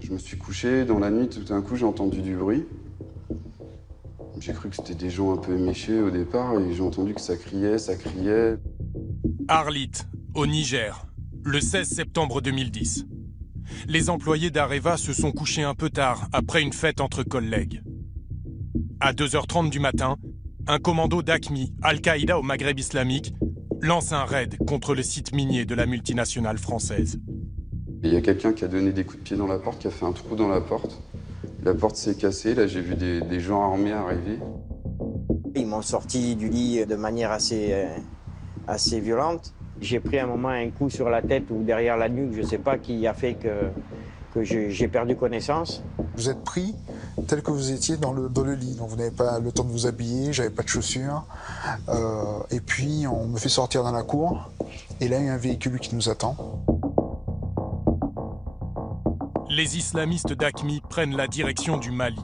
Je me suis couché dans la nuit, tout d'un coup j'ai entendu du bruit. J'ai cru que c'était des gens un peu éméchés au départ et j'ai entendu que ça criait, ça criait. Arlit, au Niger, le 16 septembre 2010. Les employés d'Areva se sont couchés un peu tard, après une fête entre collègues. À 2h30 du matin, un commando d'AQMI, Al-Qaïda au Maghreb islamique, lance un raid contre le site minier de la multinationale française. Il y a quelqu'un qui a donné des coups de pied dans la porte, qui a fait un trou dans la porte. La porte s'est cassée, là j'ai vu des gens armés arriver. Ils m'ont sorti du lit de manière assez violente. J'ai pris un moment un coup sur la tête ou derrière la nuque, je ne sais pas, qui a fait que j'ai perdu connaissance. Vous êtes pris tel que vous étiez dans le lit, donc vous n'avez pas le temps de vous habiller, j'avais pas de chaussures. Et puis on me fait sortir dans la cour, et là il y a un véhicule qui nous attend. Les islamistes d'AQMI prennent la direction du Mali.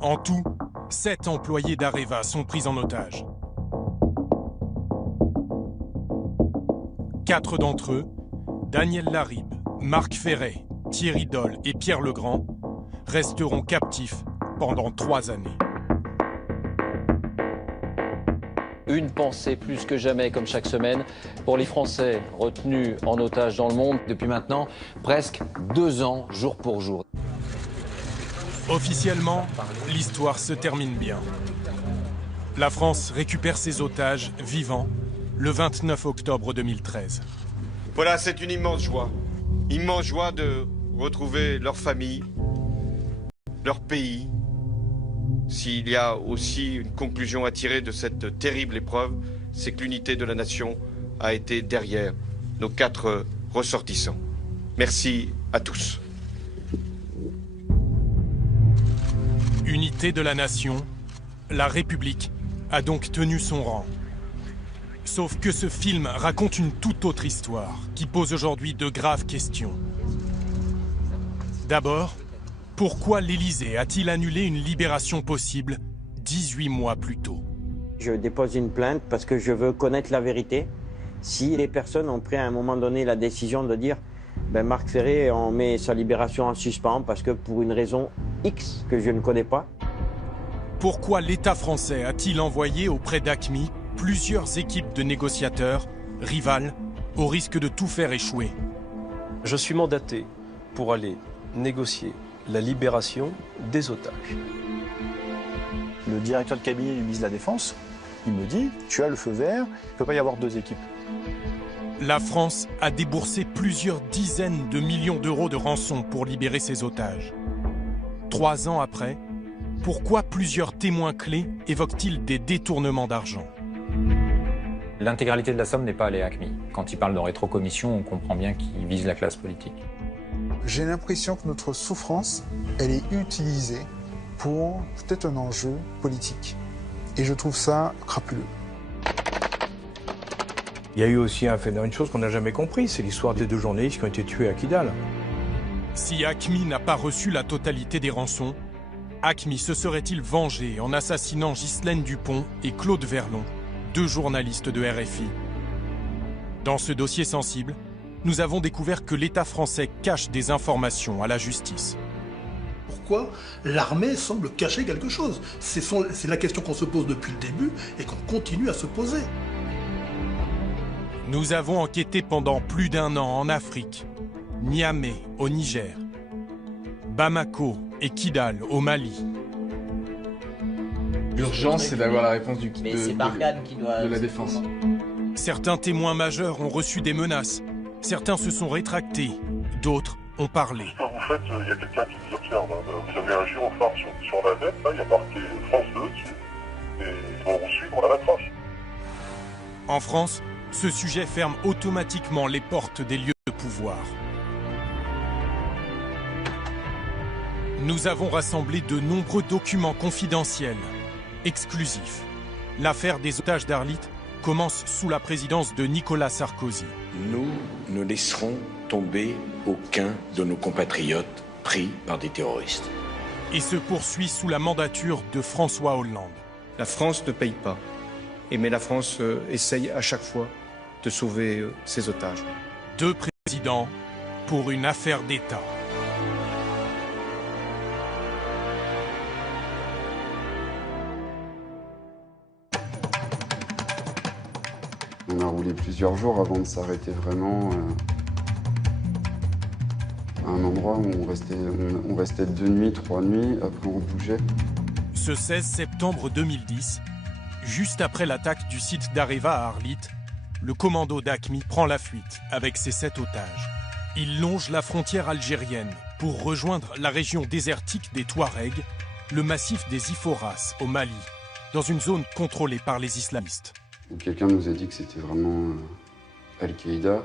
En tout, 7 employés d'Areva sont pris en otage. 4 d'entre eux, Daniel Larib, Marc Ferret, Thierry Doll et Pierre Legrand, resteront captifs pendant 3 années. Une pensée plus que jamais, comme chaque semaine, pour les Français retenus en otage dans le monde depuis maintenant presque 2 ans, jour pour jour. Officiellement, l'histoire se termine bien. La France récupère ses otages vivants le 29 octobre 2013. Voilà, c'est une immense joie de retrouver leur famille, leur pays. S'il y a aussi une conclusion à tirer de cette terrible épreuve, c'est que l'unité de la nation a été derrière nos 4 ressortissants. Merci à tous. Unité de la nation, la République a donc tenu son rang. Sauf que ce film raconte une toute autre histoire qui pose aujourd'hui de graves questions. D'abord, pourquoi l'Élysée a-t-il annulé une libération possible 18 mois plus tôt? Je dépose une plainte parce que je veux connaître la vérité. Si les personnes ont pris à un moment donné la décision de dire Marc Ferret, on met sa libération en suspens parce que pour une raison X que je ne connais pas. Pourquoi l'État français a-t-il envoyé auprès d'AQMI plusieurs équipes de négociateurs, rivales, au risque de tout faire échouer? Je suis mandaté pour aller négocier la libération des otages. Le directeur de cabinet du ministre de la Défense, il me dit, tu as le feu vert, il ne peut pas y avoir 2 équipes. La France a déboursé plusieurs dizaines de millions d'euros de rançon pour libérer ses otages. 3 ans après, pourquoi plusieurs témoins clés évoquent-ils des détournements d'argent? L'intégralité de la somme n'est pas allée à AQMI. Quand il parle de rétrocommission, on comprend bien qu'il vise la classe politique. J'ai l'impression que notre souffrance, elle est utilisée pour peut-être un enjeu politique. Et je trouve ça crapuleux. Il y a eu aussi une chose qu'on n'a jamais compris, c'est l'histoire des 2 journalistes qui ont été tués à Kidal. Si AQMI n'a pas reçu la totalité des rançons, AQMI se serait-il vengé en assassinant Ghislaine Dupont et Claude Verlon, 2 journalistes de RFI? Dans ce dossier sensible, nous avons découvert que l'État français cache des informations à la justice. Pourquoi l'armée semble cacher quelque chose? C'est la question qu'on se pose depuis le début et qu'on continue à se poser. Nous avons enquêté pendant plus d'1 an en Afrique, Niamey au Niger, Bamako et Kidal au Mali. L'urgence, c'est d'avoir la réponse de la défense. Certains témoins majeurs ont reçu des menaces. Certains se sont rétractés, d'autres ont parlé. Vous faites, il y a quelqu'un qui vous observe. Vous avez un gyrophare sur la tête, là, il y a marqué France 2 dessus, et ils vont vous suivre à la trace. En France, ce sujet ferme automatiquement les portes des lieux de pouvoir. Nous avons rassemblé de nombreux documents confidentiels, exclusifs. L'affaire des otages d'Arlit commence sous la présidence de Nicolas Sarkozy. Nous ne laisserons tomber aucun de nos compatriotes pris par des terroristes. Et se poursuit sous la mandature de François Hollande. La France ne paye pas, mais la France essaye à chaque fois de sauver ses otages. 2 présidents pour une affaire d'État. On a roulé plusieurs jours avant de s'arrêter vraiment à un endroit où on restait 2 nuits, 3 nuits, après on bougeait. Ce 16 septembre 2010, juste après l'attaque du site d'Areva à Arlit, le commando d'AQMI prend la fuite avec ses 7 otages. Il longe la frontière algérienne pour rejoindre la région désertique des Touaregs, le massif des Iforas au Mali, dans une zone contrôlée par les islamistes. Quelqu'un nous a dit que c'était vraiment Al-Qaïda.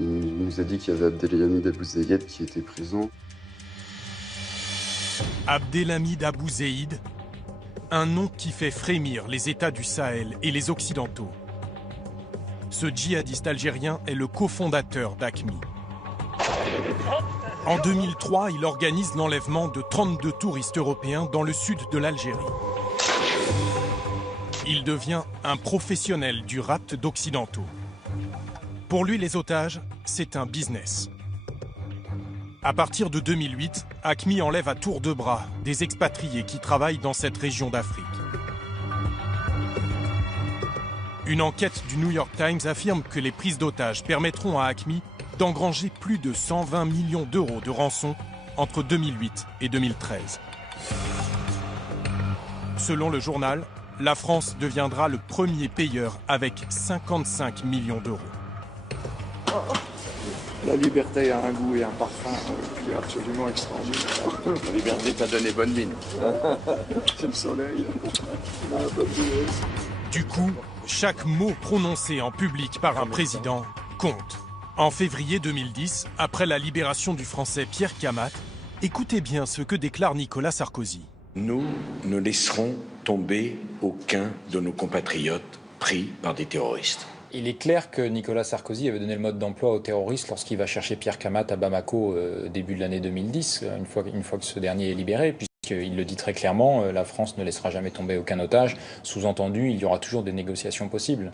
Il nous a dit qu'il y avait Abdelhamid Abou Zeid qui était présent. Abdelhamid Abou Zeid, un nom qui fait frémir les États du Sahel et les Occidentaux. Ce djihadiste algérien est le cofondateur d'AQMI. En 2003, il organise l'enlèvement de 32 touristes européens dans le sud de l'Algérie. Il devient un professionnel du rapt d'Occidentaux. Pour lui, les otages, c'est un business. À partir de 2008, AQMI enlève à tour de bras des expatriés qui travaillent dans cette région d'Afrique. Une enquête du New York Times affirme que les prises d'otages permettront à AQMI d'engranger plus de 120 millions d'euros de rançon entre 2008 et 2013. Selon le journal, la France deviendra le premier payeur avec 55 millions d'euros. La liberté a un goût et un parfum qui est absolument extraordinaire. La liberté t'a donné bonne mine. C'est le soleil. Du coup, chaque mot prononcé en public par un président compte. En février 2010, après la libération du Français Pierre Kamat, écoutez bien ce que déclare Nicolas Sarkozy. Nous ne laisserons tomber aucun de nos compatriotes pris par des terroristes. Il est clair que Nicolas Sarkozy avait donné le mode d'emploi aux terroristes lorsqu'il va chercher Pierre Kamat à Bamako début de l'année 2010, une fois que ce dernier est libéré, puisqu'il le dit très clairement, la France ne laissera jamais tomber aucun otage. Sous-entendu, il y aura toujours des négociations possibles.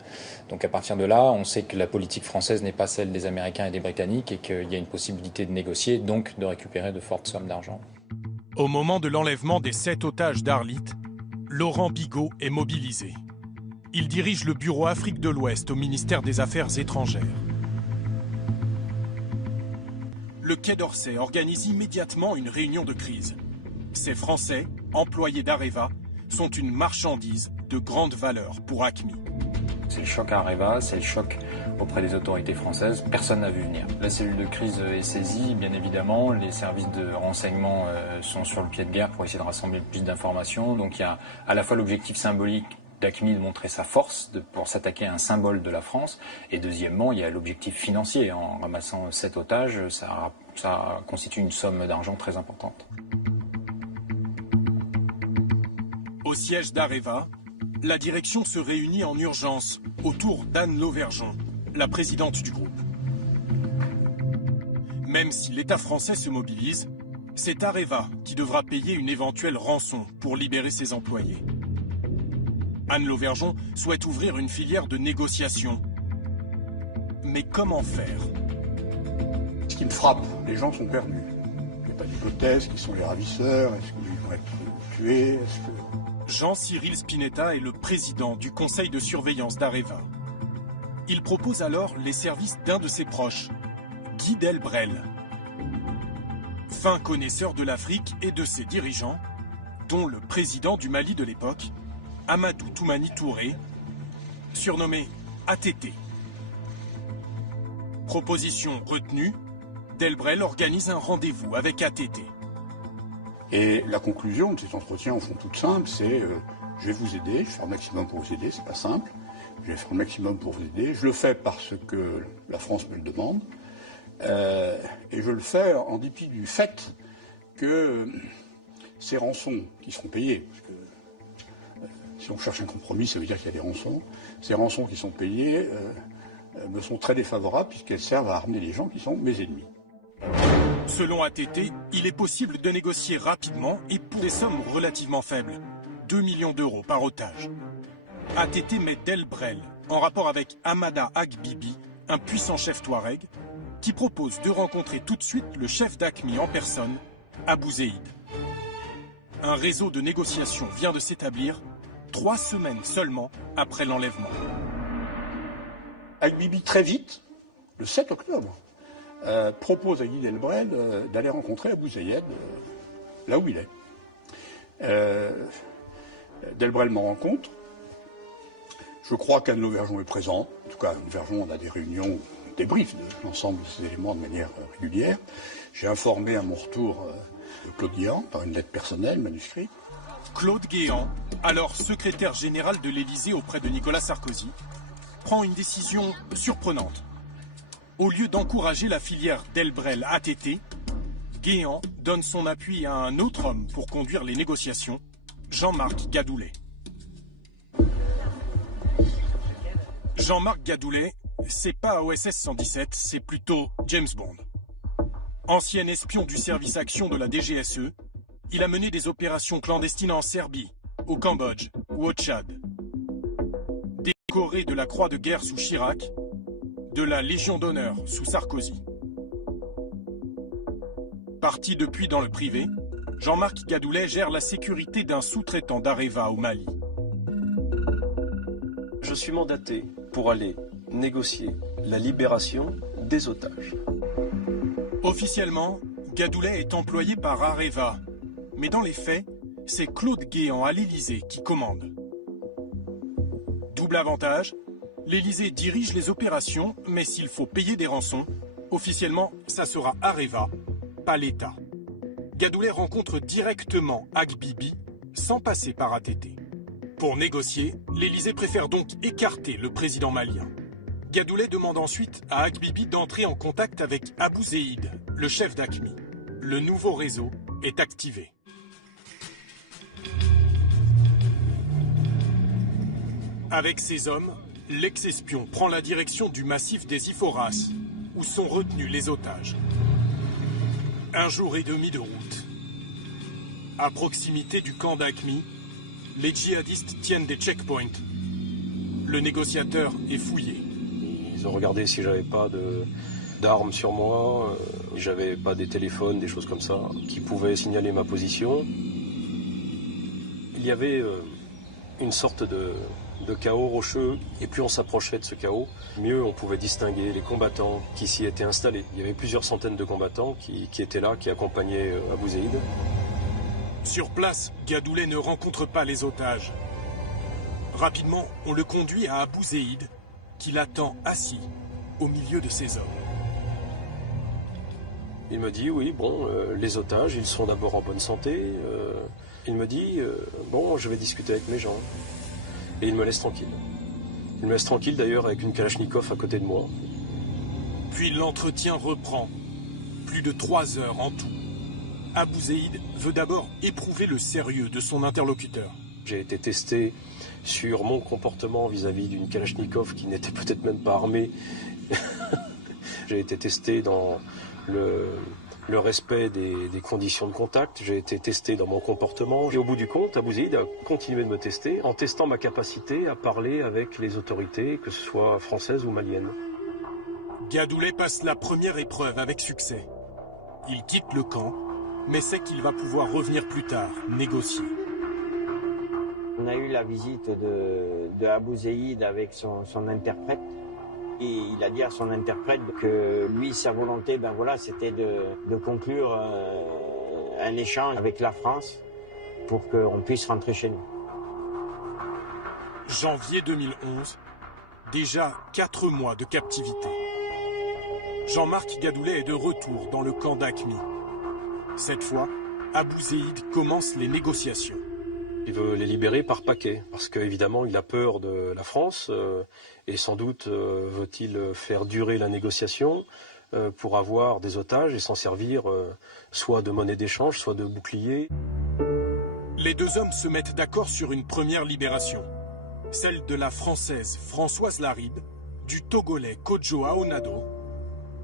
Donc à partir de là, on sait que la politique française n'est pas celle des Américains et des Britanniques et qu'il y a une possibilité de négocier, donc de récupérer de fortes sommes d'argent. Au moment de l'enlèvement des 7 otages d'Arlit, Laurent Bigot est mobilisé. Il dirige le bureau Afrique de l'Ouest au ministère des Affaires étrangères. Le Quai d'Orsay organise immédiatement une réunion de crise. Ces Français, employés d'Areva, sont une marchandise de grande valeur pour AQMI. C'est le choc à Areva, c'est le choc auprès des autorités françaises. Personne n'a vu venir. La cellule de crise est saisie, bien évidemment. Les services de renseignement sont sur le pied de guerre pour essayer de rassembler plus d'informations. Donc il y a à la fois l'objectif symbolique d'AQMI de montrer sa force pour s'attaquer à un symbole de la France. Et deuxièmement, il y a l'objectif financier. En ramassant 7 otages, ça constitue une somme d'argent très importante. Au siège d'Areva, la direction se réunit en urgence autour d'Anne Lauvergeon, la présidente du groupe. Même si l'État français se mobilise, c'est Areva qui devra payer une éventuelle rançon pour libérer ses employés. Anne Lauvergeon souhaite ouvrir une filière de négociation. Mais comment faire? Ce qui me frappe, les gens sont perdus. Il n'y a pas d'hypothèse, qui sont les ravisseurs, est-ce qu'ils vont être tués, Jean-Cyril Spinetta est le président du conseil de surveillance d'Areva. Il propose alors les services d'un de ses proches, Guy Delbrel. Fin connaisseur de l'Afrique et de ses dirigeants, dont le président du Mali de l'époque, Amadou Toumani Touré, surnommé ATT. Proposition retenue, Delbrel organise un rendez-vous avec ATT. Et la conclusion de cet entretien, au fond, toute simple, c'est je vais vous aider, je vais faire le maximum pour vous aider, c'est pas simple, je vais faire le maximum pour vous aider, je le fais parce que la France me le demande, et je le fais en dépit du fait que ces rançons qui seront payées, parce que si on cherche un compromis, ça veut dire qu'il y a des rançons, ces rançons qui sont payées me sont très défavorables puisqu'elles servent à armer les gens qui sont mes ennemis. Selon ATT, il est possible de négocier rapidement et pour des sommes relativement faibles, 2 millions d'euros par otage. ATT met Delbrel en rapport avec Amada Agbibi, un puissant chef touareg, qui propose de rencontrer tout de suite le chef d'AQMI en personne, Abou Zeid. Un réseau de négociations vient de s'établir 3 semaines seulement après l'enlèvement. Avec Bibi, très vite, le 7 octobre, propose à Guy Delbrel d'aller rencontrer Abou Zeid là où il est. Delbrel m'en rencontre. Je crois qu'Anne Lauvergeon est présente. En tout cas, Anne Lauvergeon, on a des réunions, débriefs de l'ensemble de ces éléments de manière régulière. J'ai informé à mon retour de Claude Guéant par une lettre personnelle, manuscrite. Claude Guéant, alors secrétaire général de l'Élysée auprès de Nicolas Sarkozy, prend une décision surprenante. Au lieu d'encourager la filière Delbrel ATT, Guéant donne son appui à un autre homme pour conduire les négociations, Jean-Marc Gadoulet. Jean-Marc Gadoulet, c'est pas OSS 117, c'est plutôt James Bond. Ancien espion du service action de la DGSE, il a mené des opérations clandestines en Serbie, au Cambodge ou au Tchad. Décoré de la Croix de guerre sous Chirac, de la Légion d'honneur sous Sarkozy. Parti depuis dans le privé, Jean-Marc Gadoulet gère la sécurité d'un sous-traitant d'Areva au Mali. Je suis mandaté pour aller négocier la libération des otages. Officiellement, Gadoulet est employé par Areva, mais dans les faits, c'est Claude Guéant à l'Élysée qui commande. Double avantage, l'Élysée dirige les opérations, mais s'il faut payer des rançons, officiellement, ça sera Areva, pas l'État. Gadoulet rencontre directement Agbibi, sans passer par ATT. Pour négocier, l'Élysée préfère donc écarter le président malien. Gadoulet demande ensuite à Agbibi d'entrer en contact avec Abou Zeid, le chef d'AQMI. Le nouveau réseau est activé. Avec ses hommes, l'ex-espion prend la direction du massif des Iforas, où sont retenus les otages. 1 jour et demi de route. À proximité du camp d'AQMI, les djihadistes tiennent des checkpoints. Le négociateur est fouillé. Ils ont regardé si j'avais pas d'armes sur moi, j'avais pas des téléphones, des choses comme ça, qui pouvaient signaler ma position. Il y avait une sorte de chaos rocheux, et plus on s'approchait de ce chaos, mieux on pouvait distinguer les combattants qui s'y étaient installés. Il y avait plusieurs centaines de combattants qui étaient là, qui accompagnaient Abou Zeid. Sur place, Gadoulet ne rencontre pas les otages. Rapidement, on le conduit à Abou Zeid, qui l'attend assis, au milieu de ses hommes. Il me dit, oui, bon, les otages, ils sont d'abord en bonne santé. Il me dit, bon, je vais discuter avec mes gens. Et il me laisse tranquille. Il me laisse tranquille d'ailleurs avec une Kalachnikov à côté de moi. Puis l'entretien reprend. Plus de 3 heures en tout. Abou Zeid veut d'abord éprouver le sérieux de son interlocuteur. J'ai été testé sur mon comportement vis-à-vis d'une Kalachnikov qui n'était peut-être même pas armée. J'ai été testé dans le respect des conditions de contact. J'ai été testé dans mon comportement. Et au bout du compte, Abou Zeid a continué de me tester en testant ma capacité à parler avec les autorités, que ce soit françaises ou maliennes. Gadoulet passe la première épreuve avec succès. Il quitte le camp, mais sait qu'il va pouvoir revenir plus tard, négocier. On a eu la visite de Abou Zeid avec son interprète. Et il a dit à son interprète que lui, sa volonté, c'était de conclure un échange avec la France pour qu'on puisse rentrer chez nous. Janvier 2011, déjà 4 mois de captivité. Jean-Marc Gadoulet est de retour dans le camp d'AQMI. Cette fois, Abou Zeid commence les négociations. Il veut les libérer par paquet, parce qu'évidemment, il a peur de la France, et sans doute veut-il faire durer la négociation pour avoir des otages et s'en servir soit de monnaie d'échange, soit de bouclier. Les deux hommes se mettent d'accord sur une première libération, celle de la Française Françoise Laride, du Togolais Kodjo Aonado,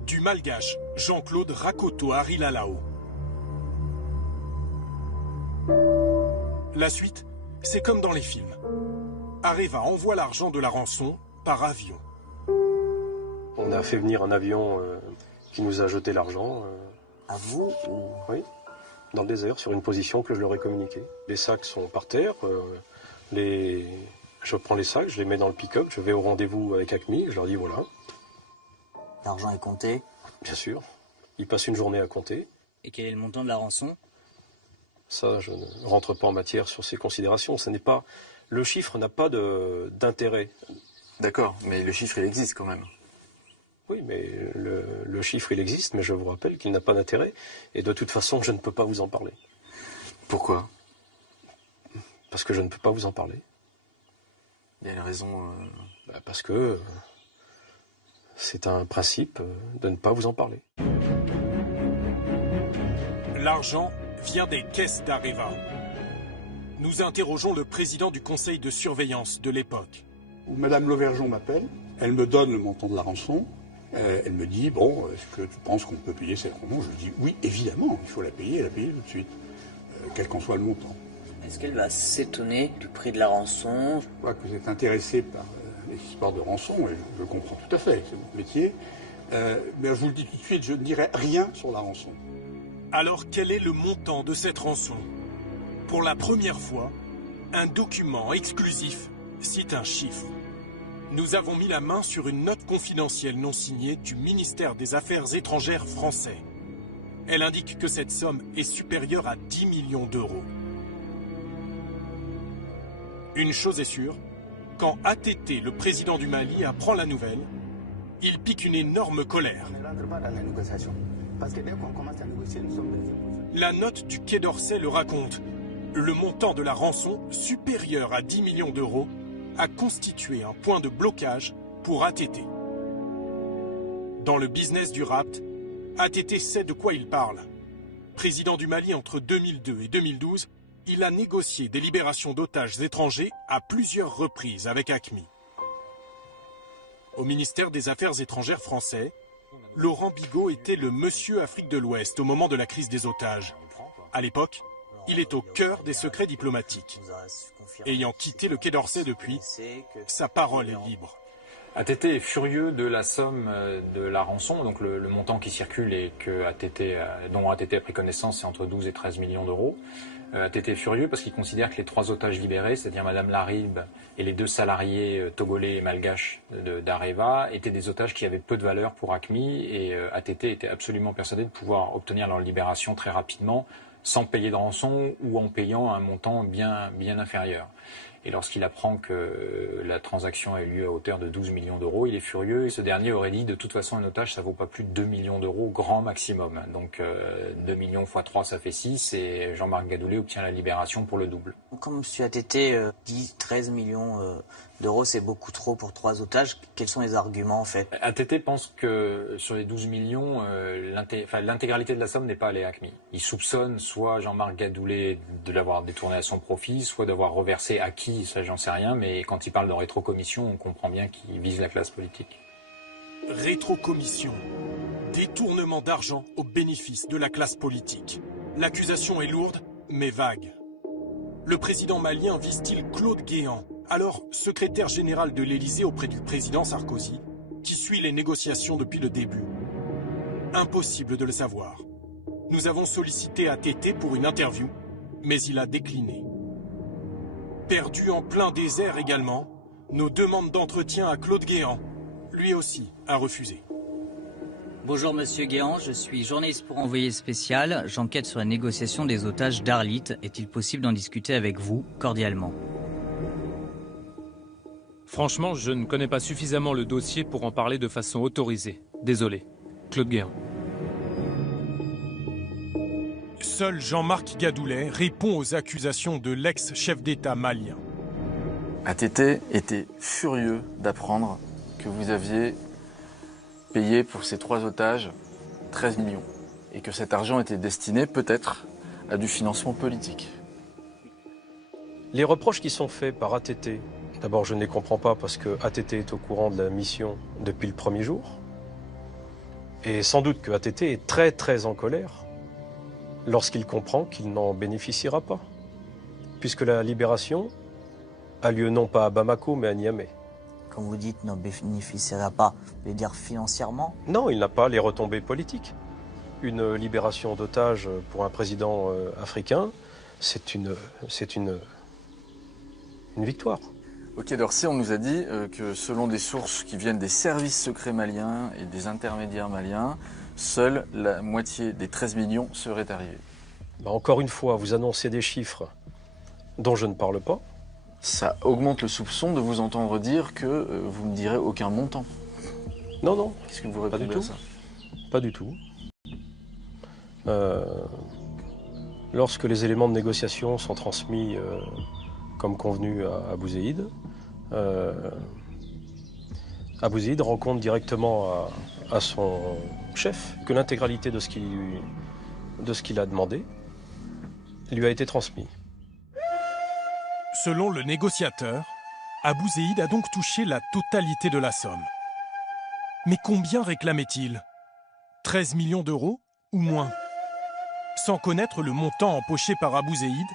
du Malgache Jean-Claude Rakoto Arilalao. La suite, c'est comme dans les films. Areva envoie l'argent de la rançon par avion. On a fait venir un avion qui nous a jeté l'argent. À vous ou... Oui, dans le désert, sur une position que je leur ai communiquée. Les sacs sont par terre, je prends les sacs, je les mets dans le pick-up, je vais au rendez-vous avec Acme, je leur dis voilà. L'argent est compté? Bien sûr. Ils passent une journée à compter. Et quel est le montant de la rançon? Ça, je ne rentre pas en matière sur ces considérations. Le chiffre n'a pas d'intérêt. D'accord, mais le chiffre, il existe quand même. Oui, mais le chiffre, il existe, mais je vous rappelle qu'il n'a pas d'intérêt. Et de toute façon, je ne peux pas vous en parler. Pourquoi? Parce que je ne peux pas vous en parler. Il y a une raison... Parce que c'est un principe de ne pas vous en parler. L'argent vient des caisses d'Areva. Nous interrogeons le président du conseil de surveillance de l'époque. Madame Lauvergeon m'appelle, elle me donne le montant de la rançon, elle me dit, bon, est-ce que tu penses qu'on peut payer cette rançon? Je lui dis, oui, évidemment, il faut la payer tout de suite, quel qu'en soit le montant. Est-ce qu'elle va s'étonner du prix de la rançon? Je vois que vous êtes intéressé par les histoires de rançon, et je le comprends tout à fait, c'est votre métier, mais je vous le dis tout de suite, je ne dirai rien sur la rançon. Alors quel est le montant de cette rançon? Pour la première fois, un document exclusif cite un chiffre. Nous avons mis la main sur une note confidentielle non signée du ministère des Affaires étrangères français. Elle indique que cette somme est supérieure à 10 millions d'euros. Une chose est sûre, quand ATT, le président du Mali, apprend la nouvelle, il pique une énorme colère. La note du Quai d'Orsay le raconte. Le montant de la rançon, supérieur à 10 millions d'euros, a constitué un point de blocage pour ATT. Dans le business du rapt, ATT sait de quoi il parle. Président du Mali entre 2002 et 2012, il a négocié des libérations d'otages étrangers à plusieurs reprises avec Acme. Au ministère des Affaires étrangères français, Laurent Bigot était le monsieur Afrique de l'Ouest au moment de la crise des otages. À l'époque, il est au cœur des secrets diplomatiques. Ayant quitté le Quai d'Orsay depuis, sa parole est libre. ATT est furieux de la somme de la rançon, donc le montant qui circule et dont ATT a pris connaissance, c'est entre 12 et 13 millions d'euros. ATT est furieux parce qu'il considère que les 3 otages libérés, c'est-à-dire Madame Larib et les 2 salariés togolais et malgaches d'Areva, étaient des otages qui avaient peu de valeur pour Acme, et ATT était absolument persuadé de pouvoir obtenir leur libération très rapidement, sans payer de rançon ou en payant un montant bien inférieur. Et lorsqu'il apprend que la transaction a eu lieu à hauteur de 12 millions d'euros, il est furieux, et ce dernier aurait dit de toute façon un otage ça vaut pas plus de 2 millions d'euros grand maximum. Donc 2 millions x 3 ça fait 6, et Jean-Marc Gadoulet obtient la libération pour le double. Comme M. ATT dit 13 millions d'euros c'est beaucoup trop pour 3 otages, quels sont les arguments en fait? ATT pense que sur les 12 millions, l'intégralité de la somme n'est pas allée à Acme. Il soupçonne soit Jean-Marc Gadoulet de l'avoir détourné à son profit, soit d'avoir reversé à qui, ça j'en sais rien, mais quand il parle de rétrocommission, on comprend bien qu'il vise la classe politique. Rétrocommission. Détournement d'argent au bénéfice de la classe politique. L'accusation est lourde, mais vague. Le président malien vise-t-il Claude Guéant, alors secrétaire général de l'Élysée auprès du président Sarkozy, qui suit les négociations depuis le début? Impossible de le savoir. Nous avons sollicité ATT pour une interview, mais il a décliné. Perdu en plein désert également, nos demandes d'entretien à Claude Guéant, lui aussi, a refusé. Bonjour Monsieur Guéant, je suis journaliste pour Envoyé spécial. J'enquête sur la négociation des otages d'Arlit. Est-il possible d'en discuter avec vous, cordialement? Franchement, je ne connais pas suffisamment le dossier pour en parler de façon autorisée. Désolé. Claude Guéant. Seul Jean-Marc Gadoulet répond aux accusations de l'ex-chef d'État malien. ATT était furieux d'apprendre que vous aviez payé pour ces 3 otages 13 millions et que cet argent était destiné peut-être à du financement politique. Les reproches qui sont faits par ATT, d'abord je ne les comprends pas parce que ATT est au courant de la mission depuis le premier jour. Et sans doute que ATT est très en colère lorsqu'il comprend qu'il n'en bénéficiera pas. Puisque la libération a lieu non pas à Bamako mais à Niamey. quand vous dites ne bénéficiera pas, vous voulez dire financièrement? Non, il n'a pas les retombées politiques. Une libération d'otages pour un président africain, c'est une victoire. Au Quai d'Orsay, on nous a dit que selon des sources qui viennent des services secrets maliens et des intermédiaires maliens, seule la moitié des 13 millions serait arrivée. Encore une fois, vous annoncez des chiffres dont je ne parle pas. Ça augmente le soupçon de vous entendre dire que vous ne direz aucun montant. Non, non. Qu'est-ce que vous répondez à ça? Pas du tout. Lorsque les éléments de négociation sont transmis comme convenu à Abou Zeïd, Abou Zeïd rend compte directement à son chef que l'intégralité de ce qu'il a demandé lui a été transmis. Selon le négociateur, Abou Zeïd a donc touché la totalité de la somme. Mais combien réclamait-il? 13 millions d'euros ou moins? Sans connaître le montant empoché par Abou Zeïd,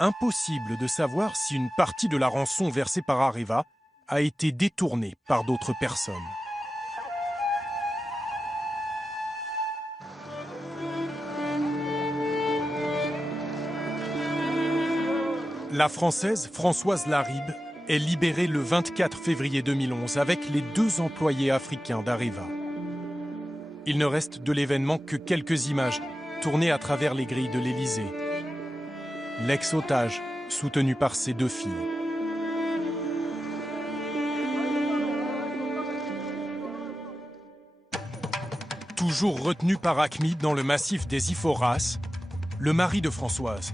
impossible de savoir si une partie de la rançon versée par Areva a été détournée par d'autres personnes. La Française Françoise Laribe est libérée le 24 février 2011 avec les 2 employés africains d'Areva. Il ne reste de l'événement que quelques images tournées à travers les grilles de l'Élysée. L'ex-otage, soutenu par ses 2 filles. Toujours retenu par AQMI dans le massif des Iforas, le mari de Françoise,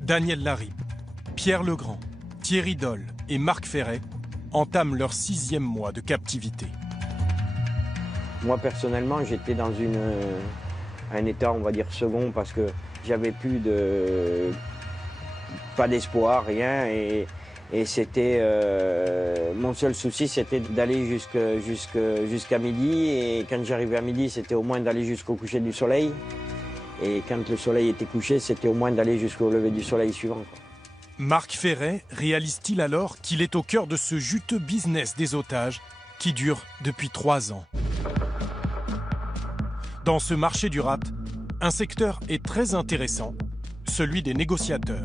Daniel Laribe, Pierre Legrand, Thierry Doll et Marc Ferret entament leur 6e mois de captivité. Moi personnellement, j'étais dans un état, on va dire, second, parce que j'avais pas d'espoir, rien, et c'était mon seul souci, c'était d'aller jusqu'à midi, et quand j'arrivais à midi, c'était au moins d'aller jusqu'au coucher du soleil, et quand le soleil était couché, c'était au moins d'aller jusqu'au lever du soleil suivant, quoi. Marc Ferret réalise-t-il alors qu'il est au cœur de ce juteux business des otages qui dure depuis 3 ans? Dans ce marché du rat, un secteur est très intéressant, celui des négociateurs.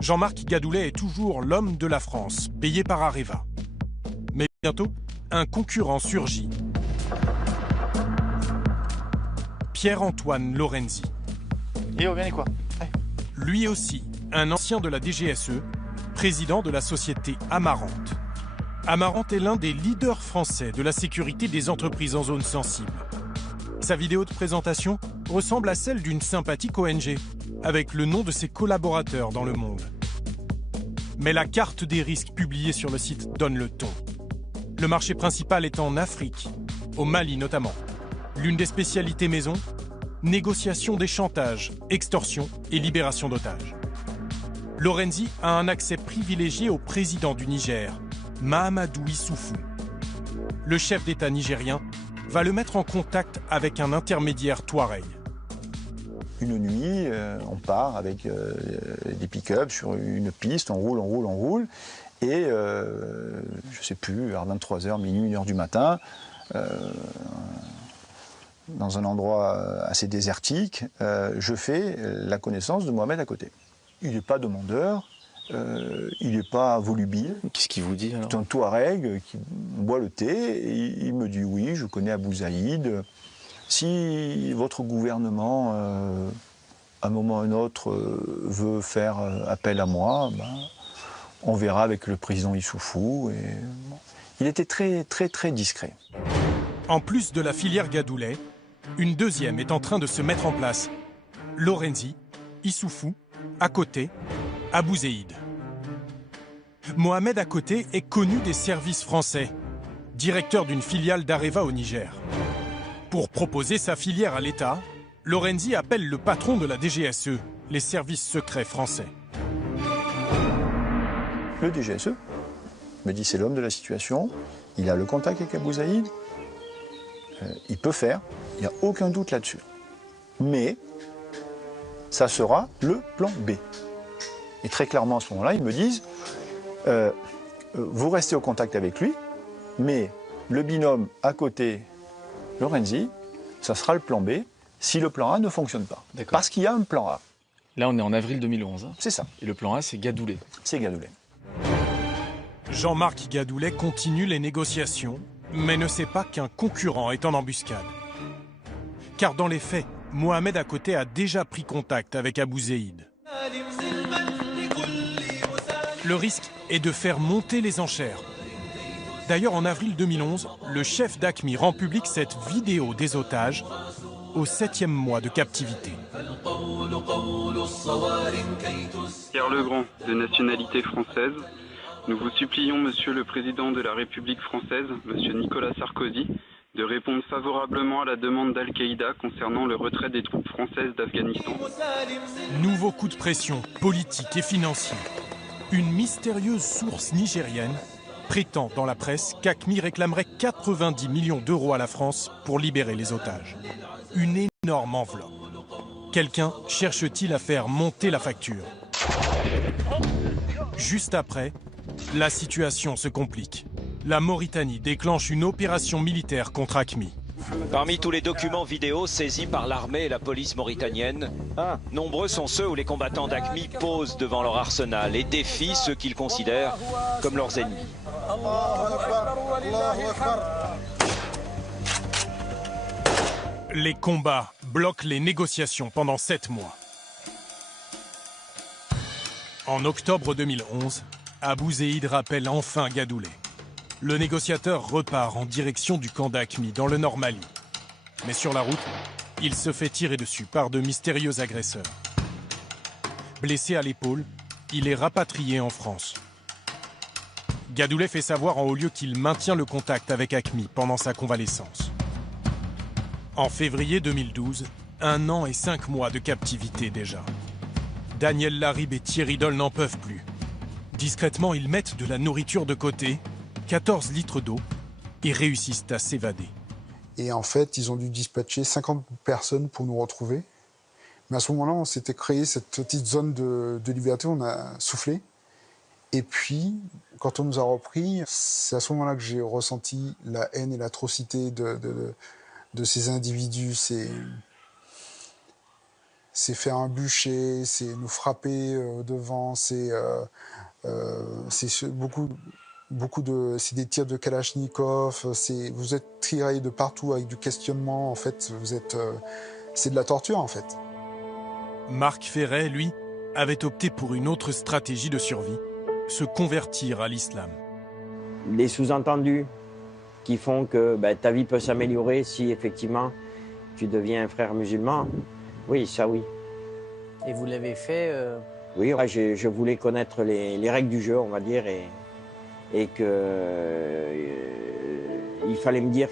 Jean-Marc Gadoulet est toujours l'homme de la France, payé par Areva. Mais bientôt, un concurrent surgit. Pierre-Antoine Lorenzi. Quoi? Lui aussi, un ancien de la DGSE, président de la société Amarante. Amarante est l'un des leaders français de la sécurité des entreprises en zone sensible. Sa vidéo de présentation ressemble à celle d'une sympathique ONG, avec le nom de ses collaborateurs dans le monde. Mais la carte des risques publiée sur le site donne le ton. Le marché principal est en Afrique, au Mali notamment. L'une des spécialités maison, négociation des chantages, extorsion et libération d'otages. Lorenzi a un accès privilégié au président du Niger, Mahamadou Issoufou. Le chef d'État nigérien va le mettre en contact avec un intermédiaire touareg. Une nuit, on part avec des pick-up sur une piste, on roule, et je ne sais plus, vers 23h, minuit, 1h du matin, dans un endroit assez désertique, je fais la connaissance de Mohamed à côté. Il n'est pas demandeur, il n'est pas volubile. Qu'est-ce qu'il vous dit alors? C'est un Touareg qui boit le thé et il me dit oui, je connais Abou Zeïd. Si votre gouvernement, à un moment ou à un autre, veut faire appel à moi, on verra avec le président Issoufou. Et... Il était très discret. En plus de la filière Gadoulet, une deuxième est en train de se mettre en place. Lorenzi, Issoufou, à côté, Abou Zeïd. Mohamed à côté est connu des services français, directeur d'une filiale d'Areva au Niger. Pour proposer sa filière à l'État, Lorenzi appelle le patron de la DGSE, les services secrets français. Le DGSE me dit c'est l'homme de la situation, il a le contact avec Abou Zeïd, il peut faire, il n'y a aucun doute là-dessus. Mais ça sera le plan B. Et très clairement à ce moment-là, ils me disent vous restez au contact avec lui, Mais le binôme à côté, Lorenzi, ça sera le plan B si le plan A ne fonctionne pas. Parce qu'il y a un plan A. Là, on est en avril 2011. C'est ça. Et le plan A, c'est Gadoulet. C'est Gadoulet. Jean-Marc Gadoulet continue les négociations, mais ne sait pas qu'un concurrent est en embuscade. Car dans les faits, Mohamed à côté a déjà pris contact avec Abou Zeid. Le risque est de faire monter les enchères. D'ailleurs, en avril 2011, le chef d'AQMI rend public cette vidéo des otages au 7e mois de captivité. Pierre Legrand, de nationalité française, nous vous supplions, Monsieur le Président de la République française, Monsieur Nicolas Sarkozy, de répondre favorablement à la demande d'Al-Qaïda concernant le retrait des troupes françaises d'Afghanistan. Nouveau coup de pression politique et financier. Une mystérieuse source nigérienne prétend dans la presse qu'AQMI réclamerait 90 millions d'euros à la France pour libérer les otages. Une énorme enveloppe. Quelqu'un cherche-t-il à faire monter la facture? Juste après, la situation se complique. La Mauritanie déclenche une opération militaire contre AQMI. Parmi tous les documents vidéo saisis par l'armée et la police mauritanienne, nombreux sont ceux où les combattants d'AQMI posent devant leur arsenal et défient ceux qu'ils considèrent comme leurs ennemis. Les combats bloquent les négociations pendant 7 mois. En octobre 2011, Abou Zeid rappelle enfin Gadoulet. Le négociateur repart en direction du camp d'AQMI dans le Nord Mali. Mais sur la route, il se fait tirer dessus par de mystérieux agresseurs. Blessé à l'épaule, il est rapatrié en France. Gadoulet fait savoir en haut lieu qu'il maintient le contact avec AQMI pendant sa convalescence. En février 2012, 1 an et 5 mois de captivité déjà. Daniel Larib et Thierry Doll n'en peuvent plus. Discrètement, ils mettent de la nourriture de côté, 14 litres d'eau, et réussissent à s'évader. Et en fait, ils ont dû dispatcher 50 personnes pour nous retrouver. Mais à ce moment-là, on s'était créé cette petite zone de liberté, on a soufflé. Et puis, quand on nous a repris, c'est à ce moment-là que j'ai ressenti la haine et l'atrocité de ces individus. C'est faire un bûcher, c'est nous frapper devant, c'est c'est des tirs de Kalachnikov, vous êtes tirés de partout avec du questionnement, en fait, c'est de la torture, en fait. Marc Ferret, lui, avait opté pour une autre stratégie de survie, se convertir à l'islam. Des sous-entendus qui font que ta vie peut s'améliorer si effectivement tu deviens un frère musulman. Oui, ça oui. Et vous l'avez fait Oui, je voulais connaître les règles du jeu, on va dire, et que il fallait me dire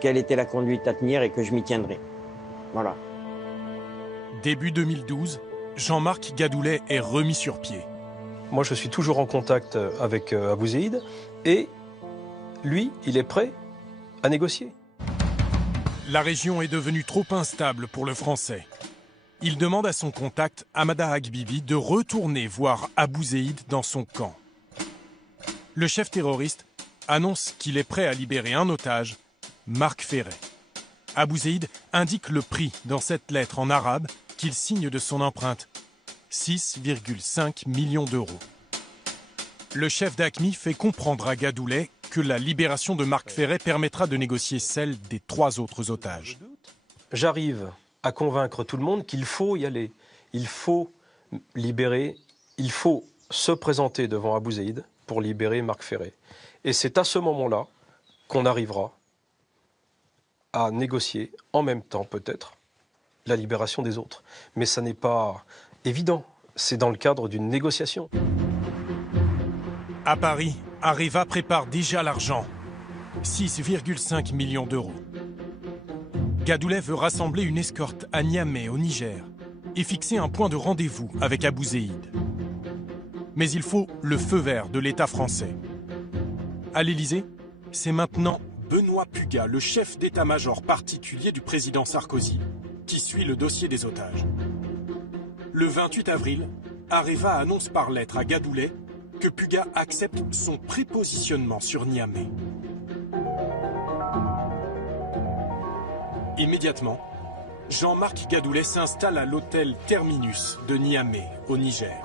quelle était la conduite à tenir et que je m'y tiendrais. Voilà. Début 2012, Jean-Marc Gadoulet est remis sur pied. Moi, je suis toujours en contact avec Abou Zeid et lui, il est prêt à négocier. La région est devenue trop instable pour le Français. Il demande à son contact, Hamada Agbibi, de retourner voir Abou Zeid dans son camp. Le chef terroriste annonce qu'il est prêt à libérer un otage, Marc Ferret. Abou Zeid indique le prix dans cette lettre en arabe qu'il signe de son empreinte, 6,5 millions d'euros. Le chef d'AQMI fait comprendre à Gadoulet que la libération de Marc Ferret permettra de négocier celle des 3 autres otages. J'arrive à convaincre tout le monde qu'il faut y aller. Il faut libérer, il faut se présenter devant Abou Zeid pour libérer Marc Ferret. Et c'est à ce moment-là qu'on arrivera à négocier en même temps, peut-être, la libération des autres. Mais ça n'est pas évident. C'est dans le cadre d'une négociation. À Paris, Areva prépare déjà l'argent. 6,5 millions d'euros. Gadoulet veut rassembler une escorte à Niamey, au Niger, et fixer un point de rendez-vous avec Abou Zeid. Mais il faut le feu vert de l'État français. À l'Élysée, c'est maintenant Benoît Puga, le chef d'état-major particulier du président Sarkozy, qui suit le dossier des otages. Le 28 avril, Areva annonce par lettre à Gadoulet que Puga accepte son prépositionnement sur Niamey. Immédiatement, Jean-Marc Gadoulet s'installe à l'hôtel Terminus de Niamey, au Niger.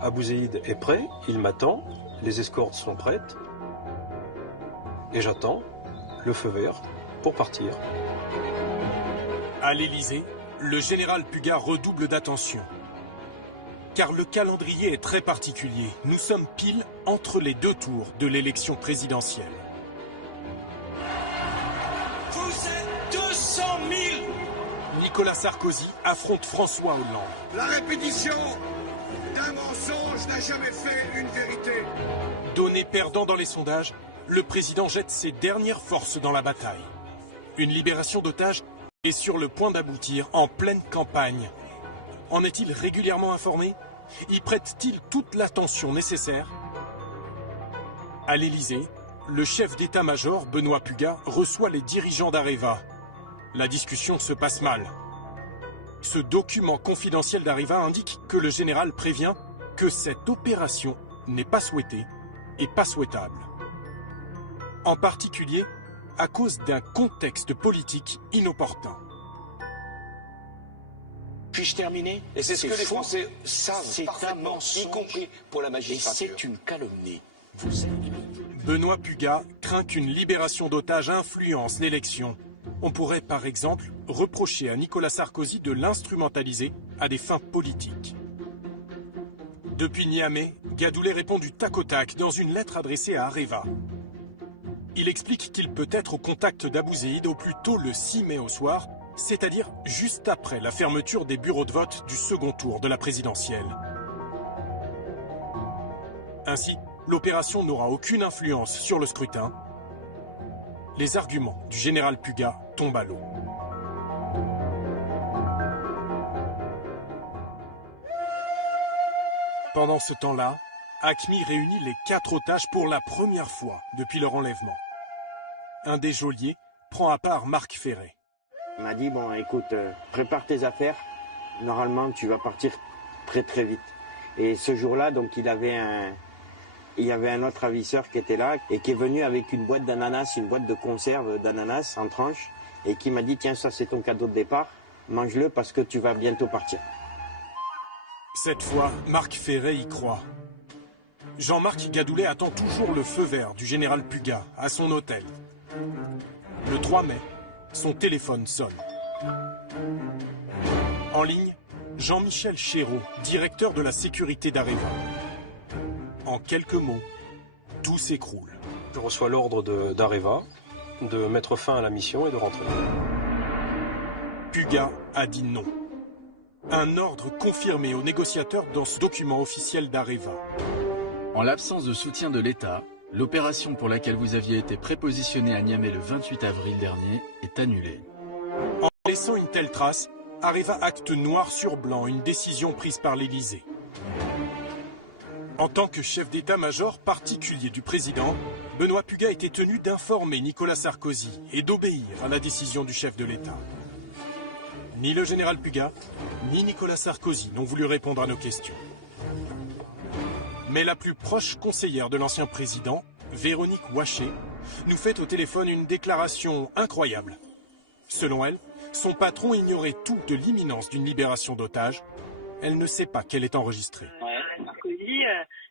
Abou Zeïd est prêt, il m'attend, les escortes sont prêtes, et j'attends le feu vert pour partir. À l'Élysée, le général Puga redouble d'attention. Car le calendrier est très particulier. Nous sommes pile entre les deux tours de l'élection présidentielle. Vous êtes 200 000! Nicolas Sarkozy affronte François Hollande. La répétition d'un mensonge n'a jamais fait une vérité. Donné perdant dans les sondages, le président jette ses dernières forces dans la bataille. Une libération d'otages est sur le point d'aboutir en pleine campagne. En est-il régulièrement informé? Y prête-t-il toute l'attention nécessaire? À l'Élysée, le chef d'état-major, Benoît Puga, reçoit les dirigeants d'Areva. La discussion se passe mal. Ce document confidentiel d'Areva indique que le général prévient que cette opération n'est pas souhaitée et pas souhaitable. En particulier, à cause d'un contexte politique inopportun. Puis-je terminer? Et c'est ce que les Français savent C'est un parfaitement, mensonge, y compris pour la magistrature. et c'est une calomnie. Vous savez. Benoît Puga craint qu'une libération d'otages influence l'élection. On pourrait par exemple reprocher à Nicolas Sarkozy de l'instrumentaliser à des fins politiques. Depuis Niamey, Gadoulet répond du tac au tac dans une lettre adressée à Areva. Il explique qu'il peut être au contact d'Abou Zeïd au plus tôt le 6 mai au soir, c'est-à-dire juste après la fermeture des bureaux de vote du second tour de la présidentielle. Ainsi, l'opération n'aura aucune influence sur le scrutin. Les arguments du général Puga tombent à l'eau. Pendant ce temps-là, AQMI réunit les 4 otages pour la première fois depuis leur enlèvement. Un des geôliers prend à part Marc Ferré. Il m'a dit, bon, écoute, prépare tes affaires. Normalement, tu vas partir très très vite. Et ce jour-là, donc, il y avait un autre ravisseur qui était là et qui est venu avec une boîte d'ananas, une boîte de conserve d'ananas en tranches, et qui m'a dit, tiens, ça c'est ton cadeau de départ, mange-le parce que tu vas bientôt partir. Cette fois, Marc Ferré y croit. Jean-Marc Gadoulet attend toujours le feu vert du général Puga à son hôtel. Le 3 mai, son téléphone sonne. En ligne, Jean-Michel Chéreau, directeur de la sécurité d'Areva. En quelques mots, tout s'écroule. Je reçois l'ordre d'Areva de mettre fin à la mission et de rentrer. Puga a dit non. Un ordre confirmé aux négociateurs dans ce document officiel d'Areva. En l'absence de soutien de l'État, l'opération pour laquelle vous aviez été prépositionné à Niamey le 28 avril dernier est annulée. En laissant une telle trace, Areva acte noir sur blanc une décision prise par l'Élysée. En tant que chef d'état-major particulier du président, Benoît Puga était tenu d'informer Nicolas Sarkozy et d'obéir à la décision du chef de l'État. Ni le général Puga, ni Nicolas Sarkozy n'ont voulu répondre à nos questions. Mais la plus proche conseillère de l'ancien président, Véronique Ouaché, nous fait au téléphone une déclaration incroyable. Selon elle, son patron ignorait tout de l'imminence d'une libération d'otages. Elle ne sait pas qu'elle est enregistrée. Sarkozy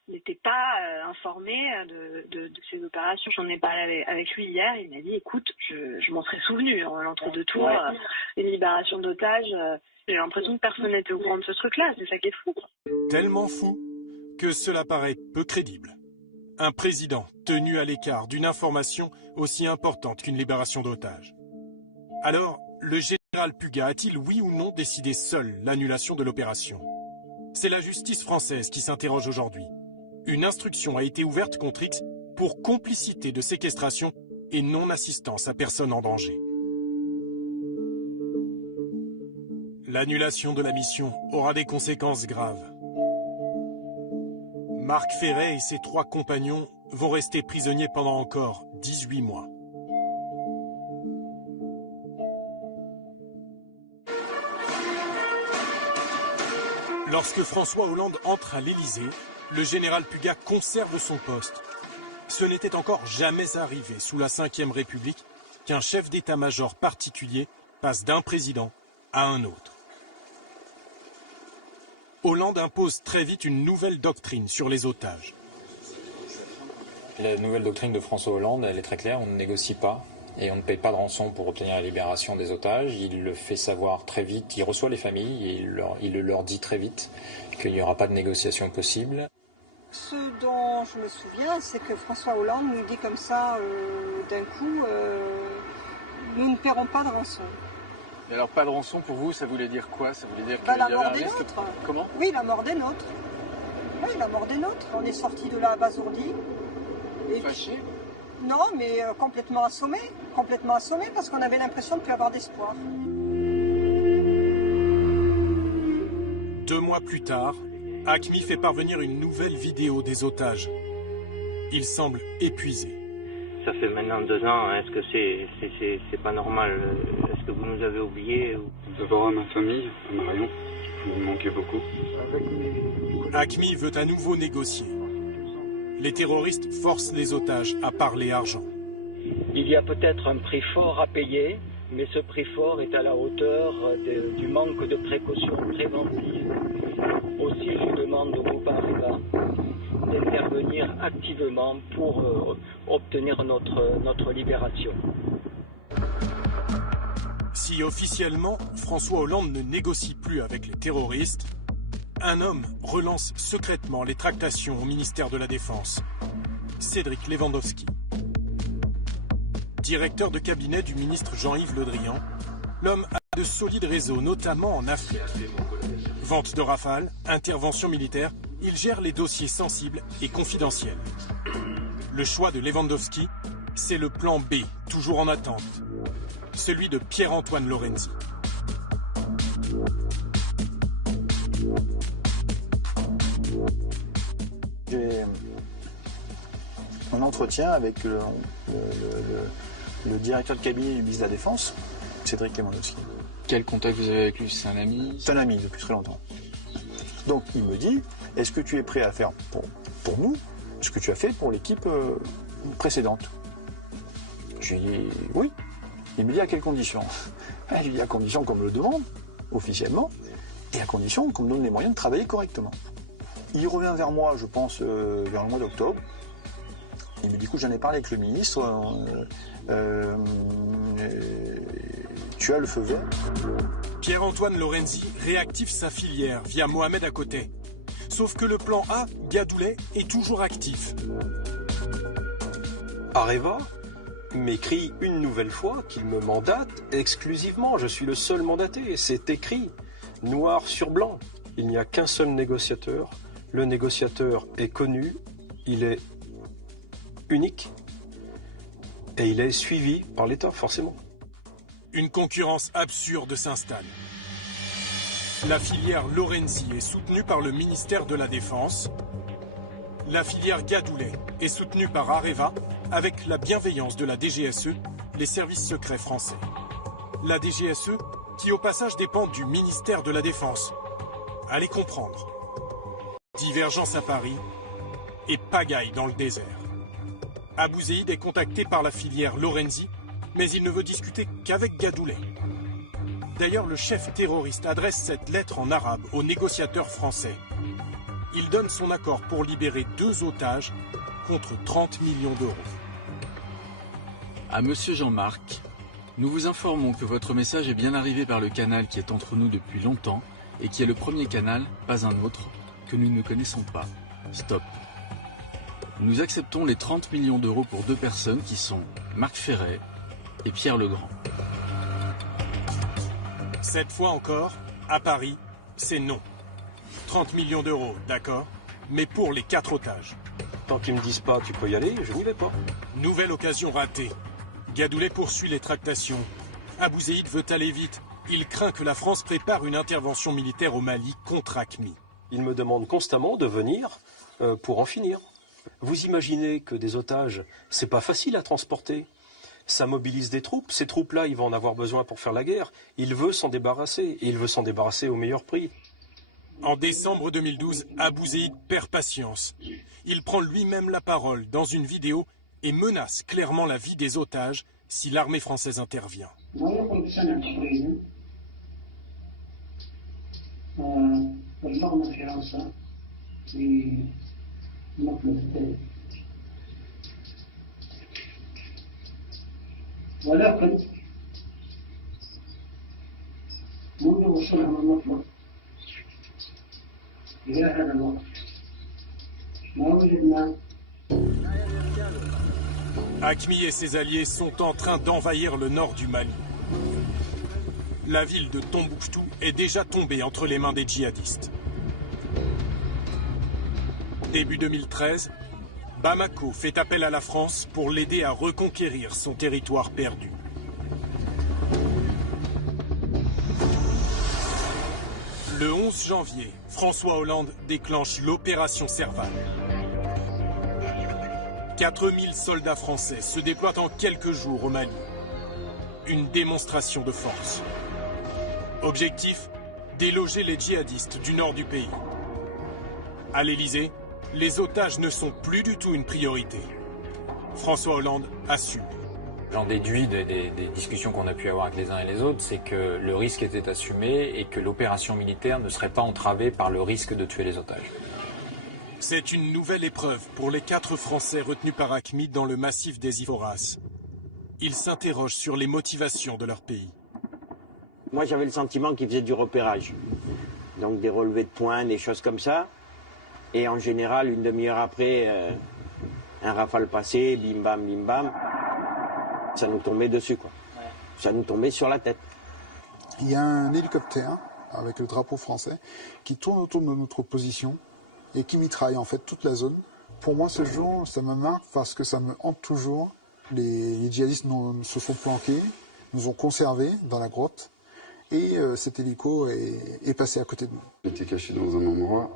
n'était pas informé de ces opérations. J'en ai parlé avec lui hier. Il m'a dit, écoute, je m'en serais souvenu. L'entre-deux tours, une libération d'otages. J'ai l'impression que personne n'était au courant de ce truc-là. C'est ça qui est fou. Tellement fou que cela paraît peu crédible. Un président tenu à l'écart d'une information aussi importante qu'une libération d'otages. Alors, le général Puga a-t-il oui ou non décidé seul l'annulation de l'opération? C'est la justice française qui s'interroge aujourd'hui. Une instruction a été ouverte contre X pour complicité de séquestration et non-assistance à personne en danger. L'annulation de la mission aura des conséquences graves. Marc Ferré et ses 3 compagnons vont rester prisonniers pendant encore 18 mois. Lorsque François Hollande entre à l'Élysée, le général Puga conserve son poste. Ce n'était encore jamais arrivé sous la Ve République qu'un chef d'état-major particulier passe d'un président à un autre. Hollande impose très vite une nouvelle doctrine sur les otages. La nouvelle doctrine de François Hollande, elle est très claire, on ne négocie pas et on ne paye pas de rançon pour obtenir la libération des otages. Il le fait savoir très vite, il reçoit les familles et il leur dit très vite qu'il n'y aura pas de négociation possible. Ce dont je me souviens, c'est que François Hollande nous dit comme ça, d'un coup, nous ne paierons pas de rançon. Et alors pas de rançon pour vous, ça voulait dire quoi? Ça voulait dire la qu'il y avait mort un des risque. nôtres. Comment? Oui, la mort des nôtres. Oui, la mort des nôtres. On est sortis de là abasourdis. Fâché? Non, mais complètement assommés parce qu'on avait l'impression de ne plus avoir d'espoir. 2 mois plus tard, AQMI fait parvenir une nouvelle vidéo des otages. Il semble épuisé. Ça fait maintenant 2 ans, est-ce que c'est pas normal? Est-ce que vous nous avez oubliés? D'abord à ma famille, à Marion, vous me manquez beaucoup. AQMI veut à nouveau négocier. Les terroristes forcent les otages à parler argent. Il y a peut-être un prix fort à payer, mais ce prix fort est à la hauteur du manque de précautions préventives. Aussi, je demande au groupe Areva d'intervenir activement pour obtenir notre libération. Si officiellement, François Hollande ne négocie plus avec les terroristes, un homme relance secrètement les tractations au ministère de la Défense. Cédric Lewandowski. Directeur de cabinet du ministre Jean-Yves Le Drian, l'homme a de solides réseaux, notamment en Afrique. Vente de Rafale, intervention militaire, il gère les dossiers sensibles et confidentiels. Le choix de Lewandowski, c'est le plan B, toujours en attente. Celui de Pierre-Antoine Lorenzi. J'ai un entretien avec le directeur de cabinet du ministre de la Défense, Cédric Lewandowski. Quel contact vous avez avec lui? C'est un ami? C'est un ami depuis très longtemps. Donc il me dit, est-ce que tu es prêt à faire pour nous ce que tu as fait pour l'équipe précédente? Je lui dis oui. Il me dit à quelles conditions? Je lui dis à condition qu'on me le demande officiellement et à condition qu'on me donne les moyens de travailler correctement. Il revient vers moi, je pense, vers le mois d'octobre. Il me dit, écoute, j'en ai parlé avec le ministre, tu as le feu vert. Pierre-Antoine Lorenzi réactive sa filière via Mohamed à côté. Sauf que le plan A, Gadoulet, est toujours actif. Areva m'écrit une nouvelle fois qu'il me mandate exclusivement. Je suis le seul mandaté. C'est écrit, noir sur blanc. Il n'y a qu'un seul négociateur. Le négociateur est connu, il est unique et il est suivi par l'État, forcément. Une concurrence absurde s'installe. La filière Lorenzi est soutenue par le ministère de la Défense. La filière Gadoulet est soutenue par Areva avec la bienveillance de la DGSE, les services secrets français. La DGSE qui au passage dépend du ministère de la Défense. Allez comprendre. Divergence à Paris et pagaille dans le désert. Abouzeïd est contacté par la filière Lorenzi, mais il ne veut discuter qu'avec Gadoulet. D'ailleurs, le chef terroriste adresse cette lettre en arabe aux négociateurs français. Il donne son accord pour libérer 2 otages contre 30 millions d'euros. À Monsieur Jean-Marc, nous vous informons que votre message est bien arrivé par le canal qui est entre nous depuis longtemps et qui est le premier canal, pas un autre, que nous ne connaissons pas. Stop. Nous acceptons les 30 millions d'euros pour 2 personnes qui sont Marc Ferret et Pierre Legrand. Cette fois encore, à Paris, c'est non. 30 millions d'euros, d'accord, mais pour les 4 otages. Tant qu'ils me disent pas tu peux y aller, je n'y vais pas. Nouvelle occasion ratée. Gadoulet poursuit les tractations. Abouzeïd veut aller vite. Il craint que la France prépare une intervention militaire au Mali contre AQMI. Il me demande constamment de venir pour en finir. Vous imaginez que des otages, c'est pas facile à transporter. Ça mobilise des troupes. Ces troupes-là, ils vont en avoir besoin pour faire la guerre. Il veut s'en débarrasser. Et il veut s'en débarrasser au meilleur prix. En décembre 2012, Abouzeïd perd patience. Il prend lui-même la parole dans une vidéo et menace clairement la vie des otages si l'armée française intervient. Achmi et ses alliés sont en train d'envahir le nord du Mali. La ville de Tombouctou est déjà tombée entre les mains des djihadistes. Début 2013, Bamako fait appel à la France pour l'aider à reconquérir son territoire perdu. Le 11 janvier, François Hollande déclenche l'opération Serval. 4000 soldats français se déploient en quelques jours au Mali. Une démonstration de force. Objectif, déloger les djihadistes du nord du pays. À l'Élysée, les otages ne sont plus du tout une priorité. François Hollande assume. J'en déduis des discussions qu'on a pu avoir avec les uns et les autres, c'est que le risque était assumé et que l'opération militaire ne serait pas entravée par le risque de tuer les otages. C'est une nouvelle épreuve pour les 4 Français retenus par Achmi dans le massif des Iforas. Ils s'interrogent sur les motivations de leur pays. Moi, j'avais le sentiment qu'ils faisaient du repérage. Donc des relevés de points, des choses comme ça. Et en général, une demi-heure après, un rafale passé, bim bam, ça nous tombait dessus, quoi. Ça nous tombait sur la tête. Il y a un hélicoptère avec le drapeau français qui tourne autour de notre position et qui mitraille en fait toute la zone. Pour moi, ce jour, ça me marque parce que ça me hante toujours. Les djihadistes se sont planqués, nous ont conservés dans la grotte et cet hélico est passé à côté de nous. J'étais caché dans un endroit,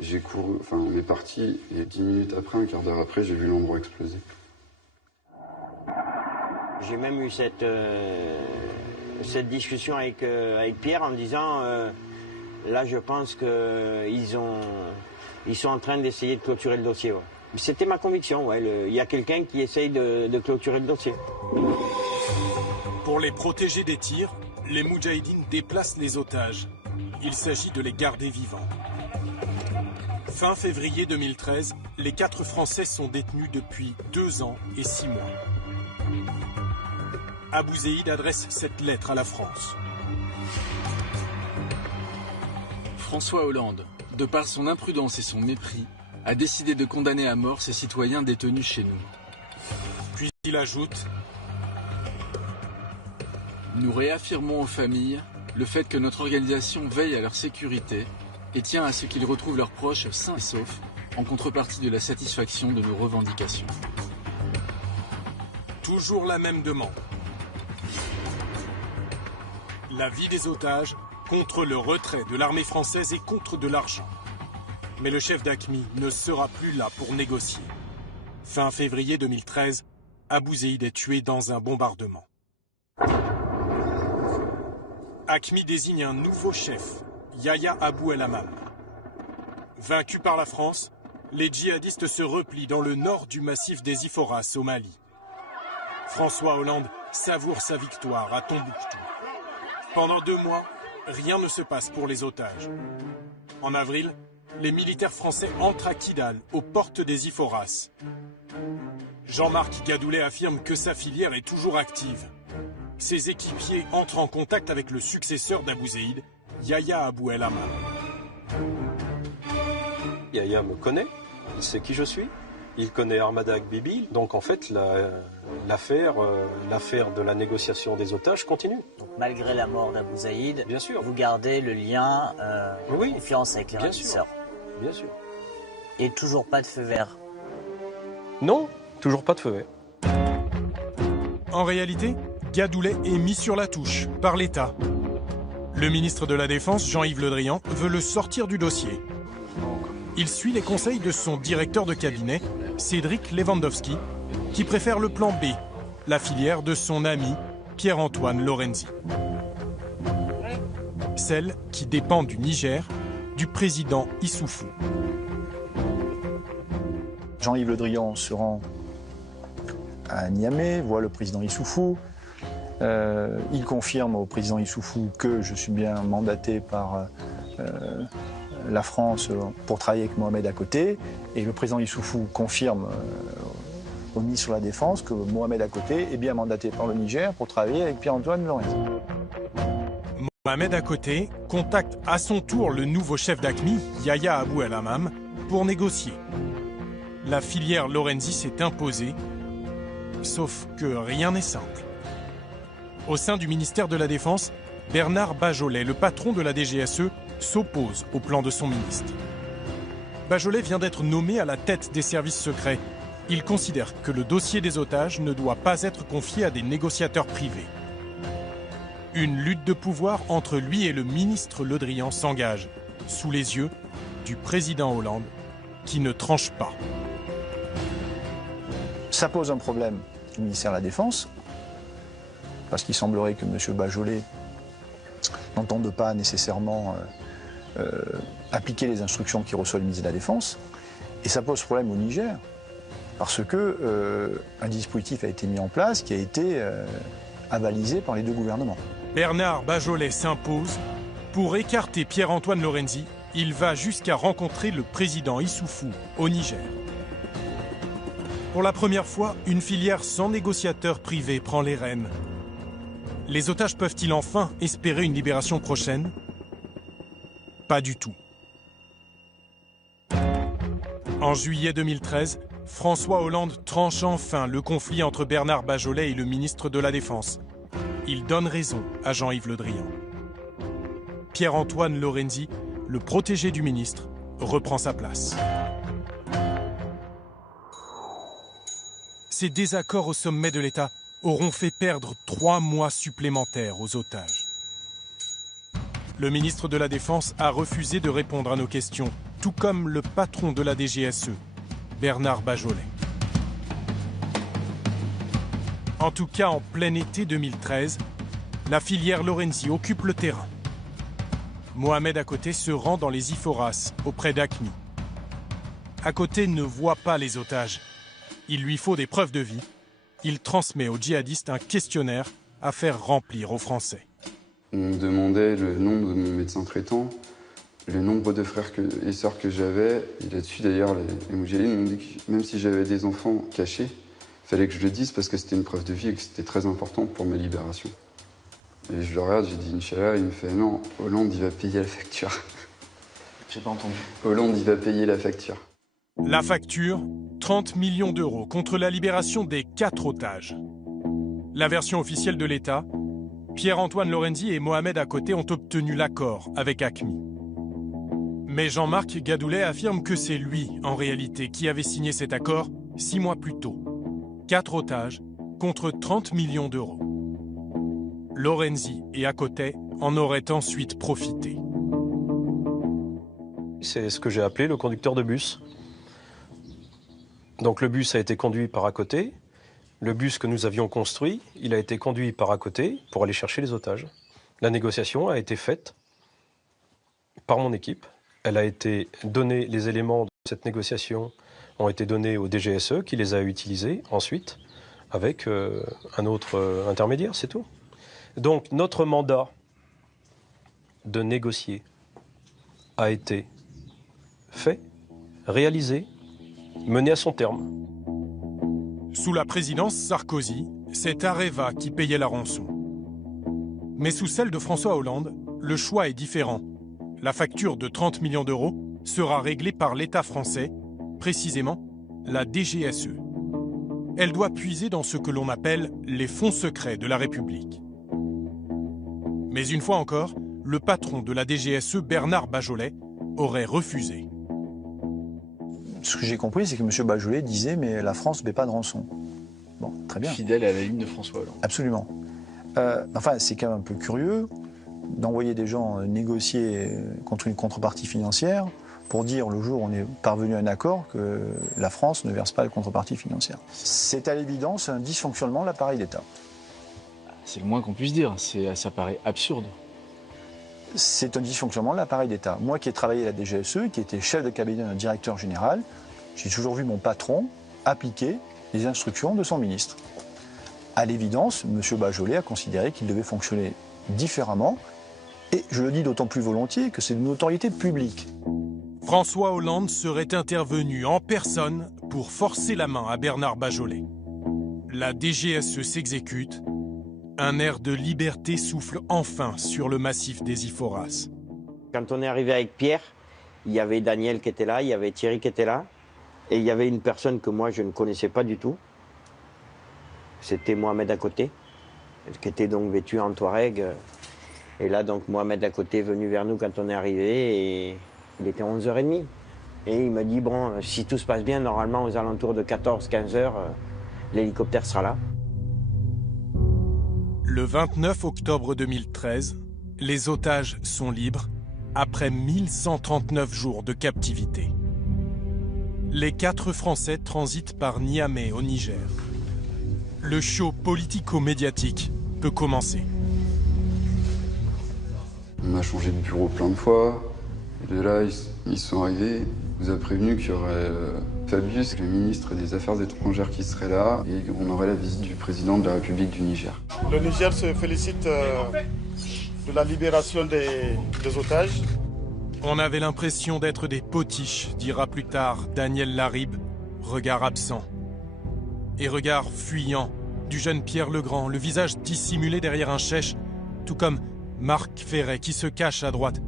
j'ai couru, enfin on est parti et 10 minutes après, un quart d'heure après, j'ai vu l'endroit exploser. J'ai même eu cette discussion avec Pierre en disant là je pense qu'ils sont en train d'essayer de clôturer le dossier. Ouais. C'était ma conviction, il y a quelqu'un qui essaye de clôturer le dossier. Pour les protéger des tirs, les Moudjahidines déplacent les otages. Il s'agit de les garder vivants. Fin février 2013, les 4 Français sont détenus depuis 2 ans et 6 mois. Abouzeïd adresse cette lettre à la France. François Hollande, de par son imprudence et son mépris, a décidé de condamner à mort ses citoyens détenus chez nous. Puis il ajoute: nous réaffirmons aux familles le fait que notre organisation veille à leur sécurité et tient à ce qu'ils retrouvent leurs proches sains et saufs en contrepartie de la satisfaction de nos revendications. Toujours la même demande. La vie des otages contre le retrait de l'armée française et contre de l'argent. Mais le chef d'Achmi ne sera plus là pour négocier. Fin février 2013, Abouzeïd est tué dans un bombardement. Achmi désigne un nouveau chef, Yahya Abou El Hammam. Vaincus par la France, les djihadistes se replient dans le nord du massif des Iforas au Mali. François Hollande savoure sa victoire à Tombouctou. Pendant 2 mois, rien ne se passe pour les otages. En avril, les militaires français entrent à Kidal, aux portes des Iforas. Jean-Marc Gadoulet affirme que sa filière est toujours active. Ses équipiers entrent en contact avec le successeur d'Abouzeïd, Yahya Abou El Hammam. Yahya me connaît, il sait qui je suis, il connaît Armada Bibi, donc en fait l'affaire de la négociation des otages continue. Donc, malgré la mort d'Abouzeïd, bien sûr, vous gardez le lien oui, de confiance avec les ravisseurs. Bien sûr. Et toujours pas de feu vert? Non, toujours pas de feu vert. En réalité, Gadoulet est mis sur la touche par l'État. Le ministre de la Défense, Jean-Yves Le Drian, veut le sortir du dossier. Il suit les conseils de son directeur de cabinet, Cédric Lewandowski, qui préfère le plan B, la filière de son ami Pierre-Antoine Lorenzi. Celle qui dépend du Niger du président Issoufou. Jean-Yves Le Drian se rend à Niamey, voit le président Issoufou. Il confirme au président Issoufou que je suis bien mandaté par la France pour travailler avec Mohamed à côté. Et le président Issoufou confirme au ministre de la Défense que Mohamed à côté est bien mandaté par le Niger pour travailler avec Pierre-Antoine Lorenzi. Mohamed à côté contacte à son tour le nouveau chef d'AQMI, Yahya Abou El Hammam, pour négocier. La filière Lorenzi s'est imposée, sauf que rien n'est simple. Au sein du ministère de la Défense, Bernard Bajolet, le patron de la DGSE, s'oppose au plan de son ministre. Bajolet vient d'être nommé à la tête des services secrets. Il considère que le dossier des otages ne doit pas être confié à des négociateurs privés. Une lutte de pouvoir entre lui et le ministre Le Drian s'engage, sous les yeux du président Hollande, qui ne tranche pas. Ça pose un problème au ministère de la Défense, parce qu'il semblerait que M. Bajolet n'entende pas nécessairement appliquer les instructions qu'il reçoit du ministère de la Défense. Et ça pose problème au Niger, parce que un dispositif a été mis en place qui a été avalisé par les deux gouvernements. Bernard Bajolet s'impose. Pour écarter Pierre-Antoine Lorenzi, il va jusqu'à rencontrer le président Issoufou au Niger. Pour la première fois, une filière sans négociateur privé prend les rênes. Les otages peuvent-ils enfin espérer une libération prochaine? Pas du tout. En juillet 2013, François Hollande tranche enfin le conflit entre Bernard Bajolet et le ministre de la Défense. Il donne raison à Jean-Yves Le Drian. Pierre-Antoine Lorenzi, le protégé du ministre, reprend sa place. Ces désaccords au sommet de l'État auront fait perdre 3 mois supplémentaires aux otages. Le ministre de la Défense a refusé de répondre à nos questions, tout comme le patron de la DGSE, Bernard Bajolet. En tout cas, en plein été 2013, la filière Lorenzi occupe le terrain. Mohamed à côté se rend dans les Iforas, auprès d'AQMI. À côté ne voit pas les otages. Il lui faut des preuves de vie. Il transmet aux djihadistes un questionnaire à faire remplir aux Français. On me demandait le nom de mon médecin traitant, le nombre de frères et sœurs que j'avais. Et là-dessus, d'ailleurs, les moudjahidines m'ont dit que même si j'avais des enfants cachés, il fallait que je le dise parce que c'était une preuve de vie et que c'était très important pour ma libération. Et je le regarde, j'ai dit Inch'Allah, il me fait non, Hollande, il va payer la facture. J'ai pas entendu. Hollande, il va payer la facture. La facture, 30 millions d'euros contre la libération des 4 otages. La version officielle de l'État, Pierre-Antoine Lorenzi et Mohamed à côté ont obtenu l'accord avec AQMI. Mais Jean-Marc Gadoulet affirme que c'est lui, en réalité, qui avait signé cet accord 6 mois plus tôt. 4 otages contre 30 millions d'euros. Lorenzi et à côté en auraient ensuite profité. C'est ce que j'ai appelé le conducteur de bus. Donc le bus a été conduit par à côté. Le bus que nous avions construit, il a été conduit par à côté pour aller chercher les otages. La négociation a été faite par mon équipe. Elle a été donnée, les éléments de cette négociation ont été donnés au DGSE qui les a utilisés ensuite avec un autre intermédiaire, c'est tout. Donc notre mandat de négocier a été fait, réalisé, mené à son terme. Sous la présidence Sarkozy, c'est Areva qui payait la rançon. Mais sous celle de François Hollande, le choix est différent. La facture de 30 millions d'euros sera réglée par l'État français, précisément la DGSE. Elle doit puiser dans ce que l'on appelle les fonds secrets de la République. Mais une fois encore, le patron de la DGSE, Bernard Bajolet, aurait refusé. Ce que j'ai compris, c'est que M. Bajolet disait « mais la France ne paie pas de rançon ». Bon, très bien. Fidèle à la ligne de François Hollande. Absolument. Enfin, c'est quand même un peu curieux d'envoyer des gens négocier contre une contrepartie financière pour dire le jour où on est parvenu à un accord que la France ne verse pas de contrepartie financière. C'est à l'évidence un dysfonctionnement de l'appareil d'État. C'est le moins qu'on puisse dire, ça paraît absurde. c'est un dysfonctionnement de l'appareil d'État. Moi qui ai travaillé à la DGSE, qui était chef de cabinet d'un directeur général, j'ai toujours vu mon patron appliquer les instructions de son ministre. À l'évidence, M. Bajolet a considéré qu'il devait fonctionner différemment, et je le dis d'autant plus volontiers que c'est une autorité publique. François Hollande serait intervenu en personne pour forcer la main à Bernard Bajolet. La DGSE s'exécute. Un air de liberté souffle enfin sur le massif des Iphoras. Quand on est arrivé avec Pierre, il y avait Daniel qui était là, il y avait Thierry qui était là, et il y avait une personne que moi je ne connaissais pas du tout. C'était Mohamed à côté, qui était donc vêtu en Touareg. Et là, donc, Mohamed à côté est venu vers nous quand on est arrivé, et il était 11h30. Et il m'a dit, bon, si tout se passe bien, normalement, aux alentours de 14-15h, l'hélicoptère sera là. Le 29 octobre 2013, les otages sont libres après 1139 jours de captivité. Les 4 Français transitent par Niamey au Niger. Le show politico-médiatique peut commencer. On a changé de bureau plein de fois. Et de là, ils sont arrivés. On nous a prévenu qu'il y aurait Fabius, le ministre des Affaires étrangères, qui serait là. Et on aurait la visite du président de la République du Niger. Le Niger se félicite de la libération des otages. On avait l'impression d'être des potiches, dira plus tard Daniel Laribe, regard absent. Et regard fuyant du jeune Pierre Legrand, le visage dissimulé derrière un chèche, tout comme Marc Ferret qui se cache à droite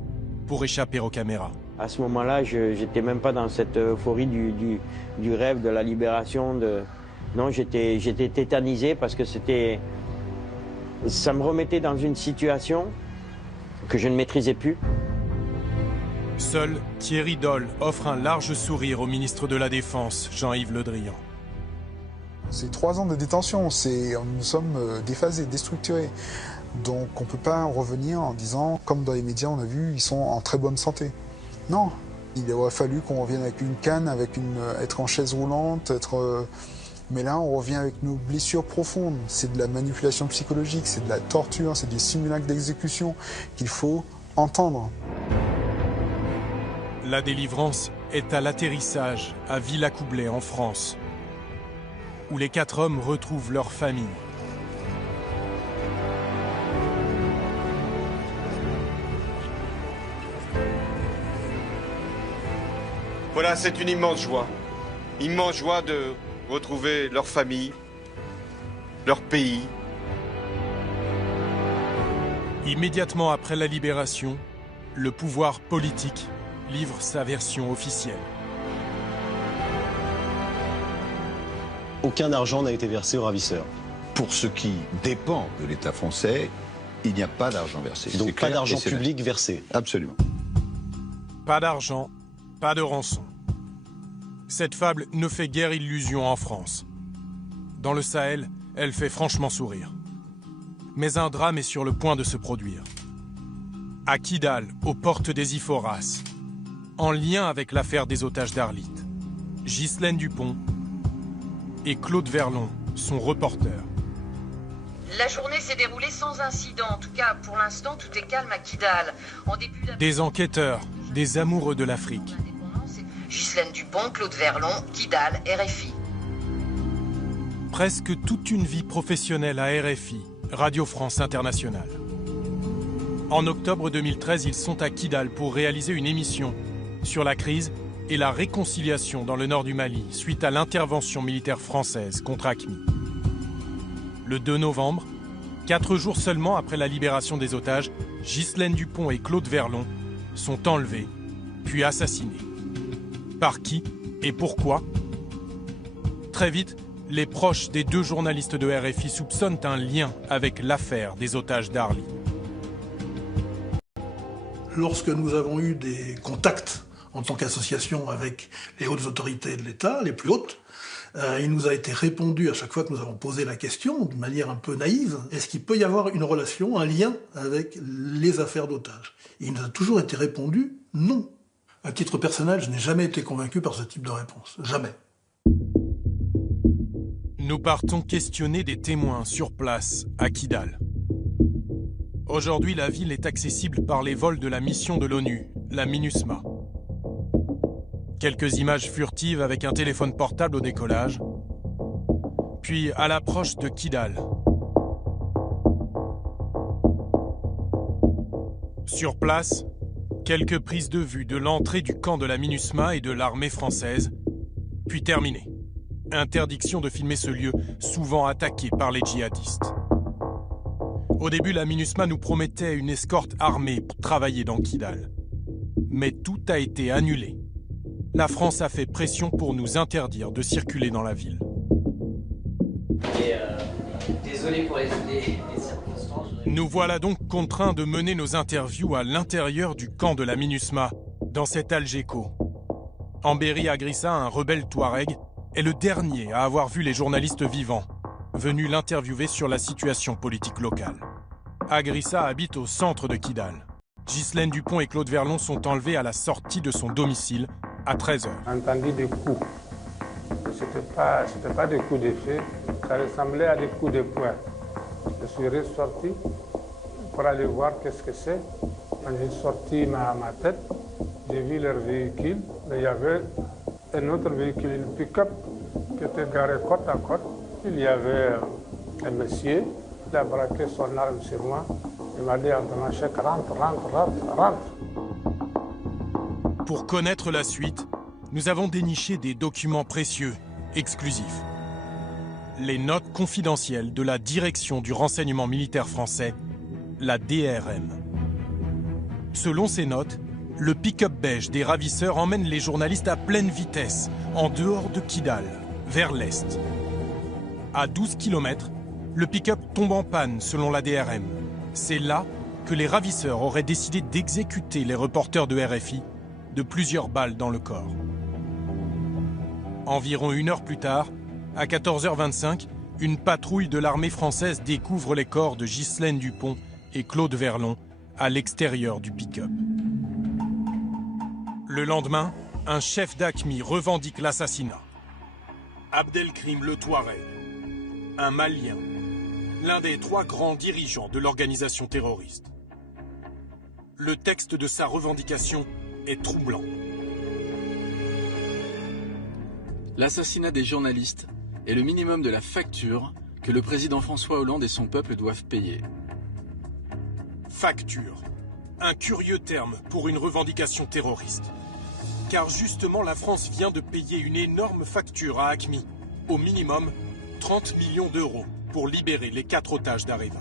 pour échapper aux caméras. À ce moment-là, je n'étais même pas dans cette euphorie du rêve de la libération. Non, j'étais tétanisé parce que ça me remettait dans une situation que je ne maîtrisais plus. Seul Thierry Doll offre un large sourire au ministre de la Défense, Jean-Yves Le Drian. C'est 3 ans de détention, nous sommes déphasés, déstructurés. Donc on ne peut pas revenir en disant, comme dans les médias on a vu, ils sont en très bonne santé. Non, il aurait fallu qu'on revienne avec une canne, être en chaise roulante, mais là on revient avec nos blessures profondes. C'est de la manipulation psychologique, c'est de la torture, c'est des simulacres d'exécution qu'il faut entendre. La délivrance est à l'atterrissage à Villacoublay en France, où les 4 hommes retrouvent leur famille. Voilà, c'est une immense joie de retrouver leur famille, leur pays. Immédiatement après la libération, le pouvoir politique livre sa version officielle. Aucun argent n'a été versé aux ravisseurs. Pour ce qui dépend de l'État français, il n'y a pas d'argent versé. Donc pas d'argent public versé. Absolument. Pas d'argent, pas de rançon. Cette fable ne fait guère illusion en France. Dans le Sahel, elle fait franchement sourire. Mais un drame est sur le point de se produire. À Kidal, aux portes des Iphoras, en lien avec l'affaire des otages d'Arlit, Ghislaine Dupont et Claude Verlon sont reporters. La journée s'est déroulée sans incident. En tout cas, pour l'instant, tout est calme à Kidal. Des enquêteurs, des amoureux de l'Afrique. Ghislaine Dupont, Claude Verlon, Kidal, RFI. Presque toute une vie professionnelle à RFI, Radio France Internationale. En octobre 2013, ils sont à Kidal pour réaliser une émission sur la crise et la réconciliation dans le nord du Mali suite à l'intervention militaire française contre AQMI. Le 2 novembre, 4 jours seulement après la libération des otages, Ghislaine Dupont et Claude Verlon sont enlevés, puis assassinés. Par qui et pourquoi? Très vite, les proches des 2 journalistes de RFI soupçonnent un lien avec l'affaire des otages d'Arlit. Lorsque nous avons eu des contacts en tant qu'association avec les hautes autorités de l'État, les plus hautes, il nous a été répondu à chaque fois que nous avons posé la question, de manière un peu naïve, est-ce qu'il peut y avoir une relation, un lien avec les affaires d'otages? Il nous a toujours été répondu non. À titre personnel, je n'ai jamais été convaincu par ce type de réponse. Jamais. Nous partons questionner des témoins sur place à Kidal. Aujourd'hui, la ville est accessible par les vols de la mission de l'ONU, la MINUSMA. Quelques images furtives avec un téléphone portable au décollage. Puis à l'approche de Kidal. Sur place, quelques prises de vue de l'entrée du camp de la MINUSMA et de l'armée française, puis terminé. Interdiction de filmer ce lieu, souvent attaqué par les djihadistes. Au début, la MINUSMA nous promettait une escorte armée pour travailler dans Kidal. Mais tout a été annulé. La France a fait pression pour nous interdire de circuler dans la ville. Désolé pour les circonstances. Nous voilà donc contraints de mener nos interviews à l'intérieur du camp de la MINUSMA, dans cet Algeco. Ambéry Agrissa, un rebelle touareg, est le dernier à avoir vu les journalistes vivants, venus l'interviewer sur la situation politique locale. Agrissa habite au centre de Kidal. Ghislaine Dupont et Claude Verlon sont enlevés à la sortie de son domicile à 13h. J'ai entendu des coups. C'était pas des coups de feu, ça ressemblait à des coups de poing. Je suis ressorti pour aller voir qu'est-ce que c'est. Quand j'ai sorti ma tête, j'ai vu leur véhicule. Il y avait un autre véhicule, une pick-up, qui était garé côte à côte. Il y avait un monsieur, il a braqué son arme sur moi. Il m'a dit en donnant chèque, rentre. Pour connaître la suite, nous avons déniché des documents précieux, exclusifs. Les notes confidentielles de la direction du renseignement militaire français, la DRM. Selon ces notes, le pick-up beige des ravisseurs emmène les journalistes à pleine vitesse, en dehors de Kidal, vers l'est. À 12 km, le pick-up tombe en panne selon la DRM. C'est là que les ravisseurs auraient décidé d'exécuter les reporters de RFI de plusieurs balles dans le corps. Environ 1 heure plus tard, à 14h25, une patrouille de l'armée française découvre les corps de Ghislaine Dupont et Claude Verlon à l'extérieur du pick-up. Le lendemain, un chef d'AQMI revendique l'assassinat. Abdelkrim le Touareg, un Malien, l'un des 3 grands dirigeants de l'organisation terroriste. Le texte de sa revendication est troublant. L'assassinat des journalistes est le minimum de la facture que le président François Hollande et son peuple doivent payer. Facture. Un curieux terme pour une revendication terroriste. Car justement, la France vient de payer une énorme facture à AQMI, au minimum 30 millions d'euros, pour libérer les 4 otages d'Areva.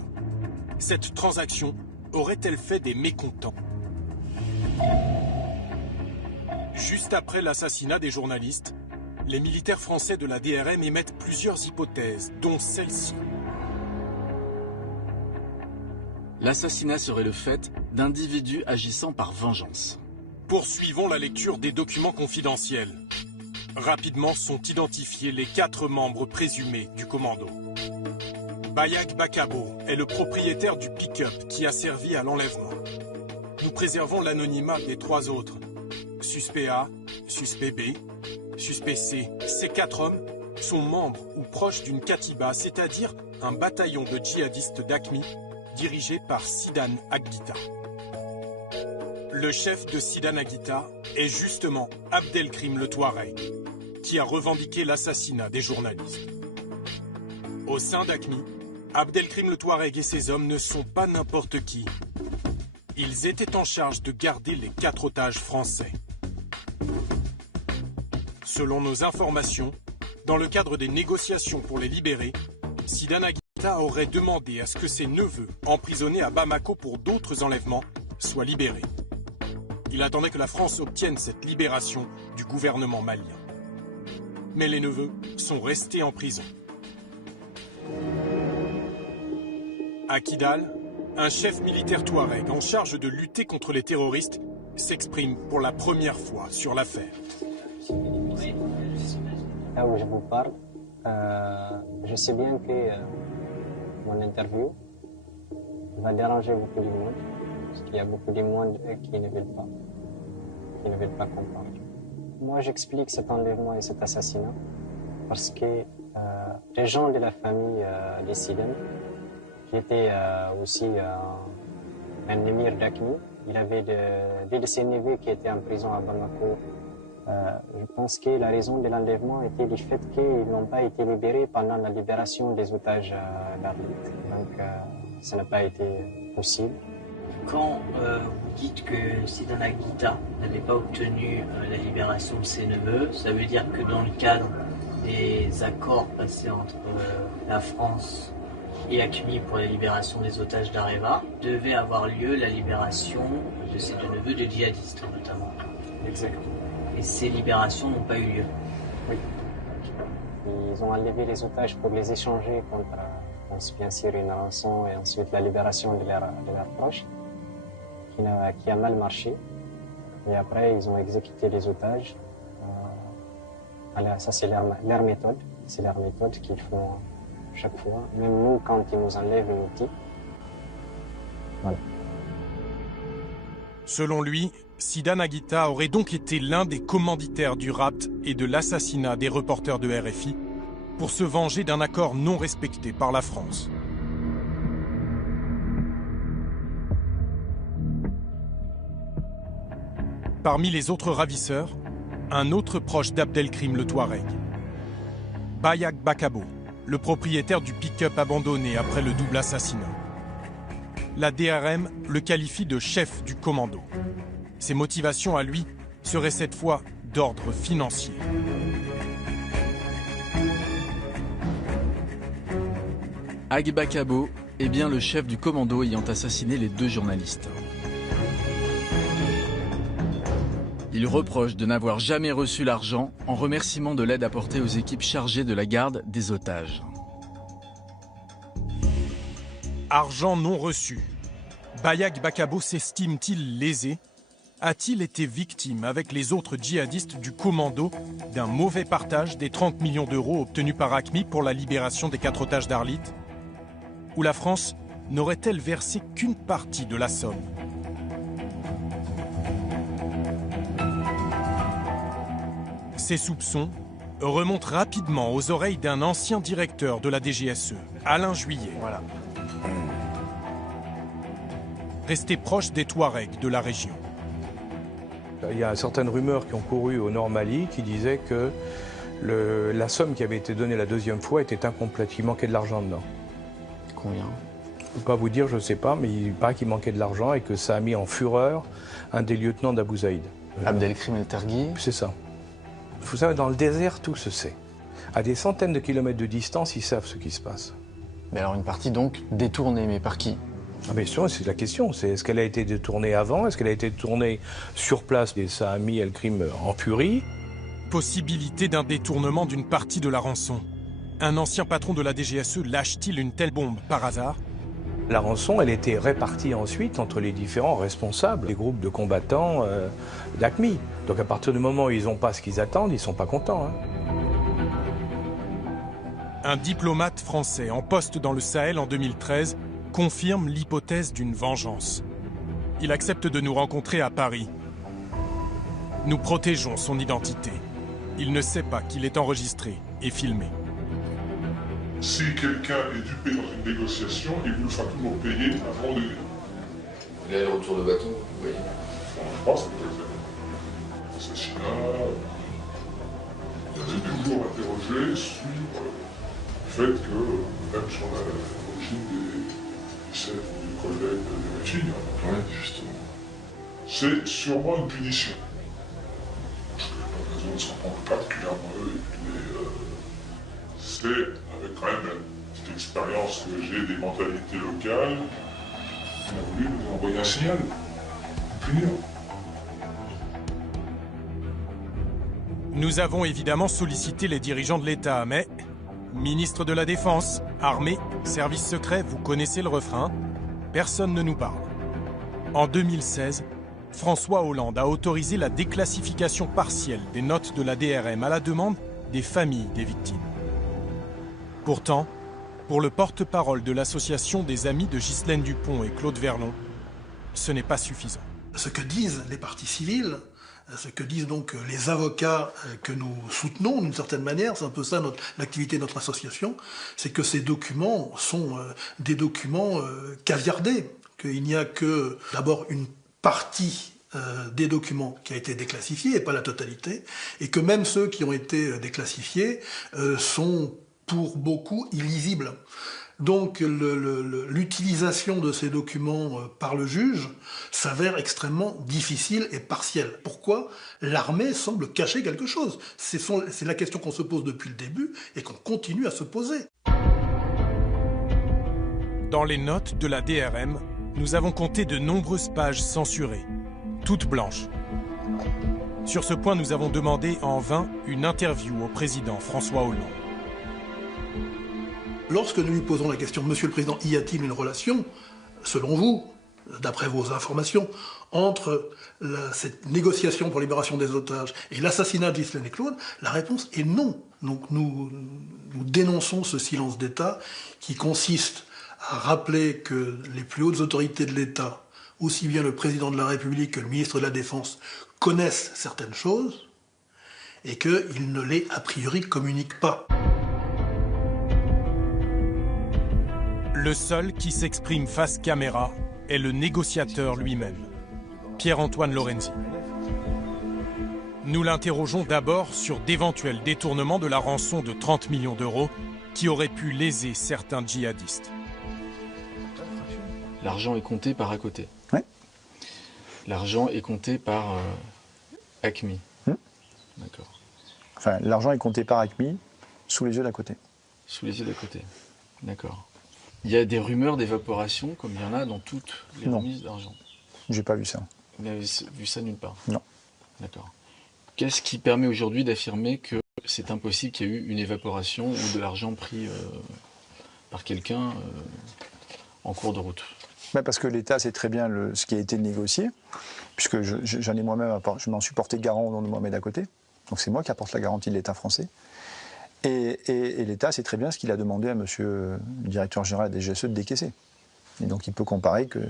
Cette transaction aurait-elle fait des mécontents? Juste après l'assassinat des journalistes, les militaires français de la DRM émettent plusieurs hypothèses, dont celle-ci. L'assassinat serait le fait d'individus agissant par vengeance. Poursuivons la lecture des documents confidentiels. Rapidement sont identifiés les 4 membres présumés du commando. Bayak Bakabo est le propriétaire du pick-up qui a servi à l'enlèvement. Nous préservons l'anonymat des 3 autres. Suspect A, suspect B, suspect C. Ces 4 hommes sont membres ou proches d'une Katiba, c'est-à-dire un bataillon de djihadistes d'AQMI dirigé par Sidan Aguita. Le chef de Sidan Aguita est justement Abdelkrim le Touareg, qui a revendiqué l'assassinat des journalistes. Au sein d'AQMI, Abdelkrim le Touareg et ses hommes ne sont pas n'importe qui. Ils étaient en charge de garder les 4 otages français. Selon nos informations, dans le cadre des négociations pour les libérer, Sidan Aguita aurait demandé à ce que ses neveux, emprisonnés à Bamako pour d'autres enlèvements, soient libérés. Il attendait que la France obtienne cette libération du gouvernement malien. Mais les neveux sont restés en prison. À Kidal, un chef militaire touareg en charge de lutter contre les terroristes s'exprime pour la première fois sur l'affaire. Là où je vous parle, je sais bien que mon interview va déranger beaucoup de monde, parce qu'il y a beaucoup de monde qui ne veulent pas comprendre. Moi, j'explique cet enlèvement et cet assassinat parce que les gens de la famille des Sidan, qui étaient aussi un émir d'Aqmi. Il avait des de ses neveux qui étaient en prison à Bamako. Je pense que la raison de l'enlèvement était du fait qu'ils n'ont pas été libérés pendant la libération des otages d'Arlit. Donc ça n'a pas été possible. Quand vous dites que Sidane Agita n'avait pas obtenu la libération de ses neveux, ça veut dire que dans le cadre des accords passés entre la France et Aqmi pour la libération des otages d'Areva, devait avoir lieu la libération de ses deux neveux de djihadistes notamment. Exactement. Et ces libérations n'ont pas eu lieu. Oui. Ils ont enlevé les otages pour les échanger contre, bien sûr, une rançon et ensuite la libération de leurs proches, qui a mal marché. Et après, ils ont exécuté les otages. Ça, c'est leur méthode. C'est leur méthode qu'ils font chaque fois. Même nous, quand ils nous enlèvent une outil. Voilà. Selon lui, Sidane Agita aurait donc été l'un des commanditaires du rapt et de l'assassinat des reporters de RFI pour se venger d'un accord non respecté par la France. Parmi les autres ravisseurs, un autre proche d'Abdelkrim le Touareg. Bayak Bakabo, le propriétaire du pick-up abandonné après le double assassinat. La DRM le qualifie de chef du commando. Ses motivations à lui seraient cette fois d'ordre financier. Ag Bakabo est bien le chef du commando ayant assassiné les deux journalistes. Il reproche de n'avoir jamais reçu l'argent en remerciement de l'aide apportée aux équipes chargées de la garde des otages. Argent non reçu. Bayak Bakabo s'estime-t-il lésé? A-t-il été victime, avec les autres djihadistes du commando, d'un mauvais partage des 30 millions d'euros obtenus par Aqmi pour la libération des 4 otages d'Arlit? Ou la France n'aurait-elle versé qu'une partie de la somme? Ces soupçons remontent rapidement aux oreilles d'un ancien directeur de la DGSE, Alain Juillet. Voilà. Resté proche des Touaregs de la région. Il y a certaines rumeurs qui ont couru au Nord Mali qui disaient que la somme qui avait été donnée la deuxième fois était incomplète. Il manquait de l'argent dedans. Combien? Je ne peux pas vous dire, je ne sais pas, mais il paraît qu'il manquait de l'argent et que ça a mis en fureur un des lieutenants d'Abou Zaïd. Abdelkrim El Tergui. C'est ça. Vous savez, dans le désert, tout se sait. À des centaines de kilomètres de distance, ils savent ce qui se passe. Mais alors une partie donc détournée, mais par qui? Ah mais c'est la question, c'est est-ce qu'elle a été détournée avant? Est-ce qu'elle a été détournée sur place et ça a mis El-Krim en furie? Possibilité d'un détournement d'une partie de la rançon. Un ancien patron de la DGSE lâche-t-il une telle bombe par hasard? La rançon, elle était répartie ensuite entre les différents responsables, les groupes de combattants d'Aqmi. Donc à partir du moment où ils n'ont pas ce qu'ils attendent, ils ne sont pas contents. Hein. Un diplomate français en poste dans le Sahel en 2013 confirme l'hypothèse d'une vengeance. Il accepte de nous rencontrer à Paris. Nous protégeons son identité. Il ne sait pas qu'il est enregistré et filmé. Si quelqu'un est dupé dans une négociation, il nous fera toujours payer avant de... Il y a le retour de bâton, vous voyez. Je pense que les assassinats... Il avait toujours interrogé sur le fait que, même sur l'origine des décès du collègue de ma fille, justement, c'est sûrement une punition. Parce que j'ai pas raison de s'en prendre particulièrement eux, mais c'est avec quand même la petite expérience que j'ai des mentalités locales, on a voulu nous envoyer un signal, punir. Nous avons évidemment sollicité les dirigeants de l'État, mais... Ministre de la Défense, armée, services secrets, vous connaissez le refrain. Personne ne nous parle. En 2016, François Hollande a autorisé la déclassification partielle des notes de la DRM à la demande des familles des victimes. Pourtant, pour le porte-parole de l'association des amis de Ghislaine Dupont et Claude Verlon, ce n'est pas suffisant. Ce que disent les parties civiles, ce que disent donc les avocats que nous soutenons d'une certaine manière, c'est un peu ça l'activité de notre association, c'est que ces documents sont des documents caviardés, qu'il n'y a que d'abord une partie des documents qui a été déclassifiée et pas la totalité, et que même ceux qui ont été déclassifiés sont pour beaucoup illisibles. Donc l'utilisation de ces documents par le juge s'avère extrêmement difficile et partielle. Pourquoi l'armée semble cacher quelque chose? C'est la question qu'on se pose depuis le début et qu'on continue à se poser. Dans les notes de la DRM, nous avons compté de nombreuses pages censurées, toutes blanches. Sur ce point, nous avons demandé en vain une interview au président François Hollande. Lorsque nous lui posons la question, Monsieur le Président, y a-t-il une relation, selon vous, d'après vos informations, entre cette négociation pour la libération des otages et l'assassinat de Ghislaine et Claude? La réponse est non. Donc nous dénonçons ce silence d'État qui consiste à rappeler que les plus hautes autorités de l'État, aussi bien le Président de la République que le ministre de la Défense, connaissent certaines choses et qu'ils ne les, a priori, communiquent pas. Le seul qui s'exprime face caméra est le négociateur lui-même, Pierre-Antoine Lorenzi. Nous l'interrogeons d'abord sur d'éventuels détournements de la rançon de 30 millions d'euros qui auraient pu léser certains djihadistes. L'argent est compté par à côté. Oui. L'argent est compté par ACMI. D'accord. Enfin, l'argent est compté par ACMI sous les yeux d'à côté. Sous les yeux d'à côté. D'accord. Il y a des rumeurs d'évaporation, comme il y en a dans toutes les remises d'argent. J'ai pas vu ça. Vous n'avez vu ça nulle part? Non. D'accord. Qu'est-ce qui permet aujourd'hui d'affirmer que c'est impossible qu'il y ait eu une évaporation ou de l'argent pris par quelqu'un en cours de route? Parce que l'État sait très bien ce qui a été négocié, puisque j'en ai moi-même, je m'en suis porté garant au nom de Mohamed à côté. Donc c'est moi qui apporte la garantie de l'État français. Et l'État sait très bien ce qu'il a demandé à monsieur le directeur général des DGSE de décaisser. Et donc il peut comparer que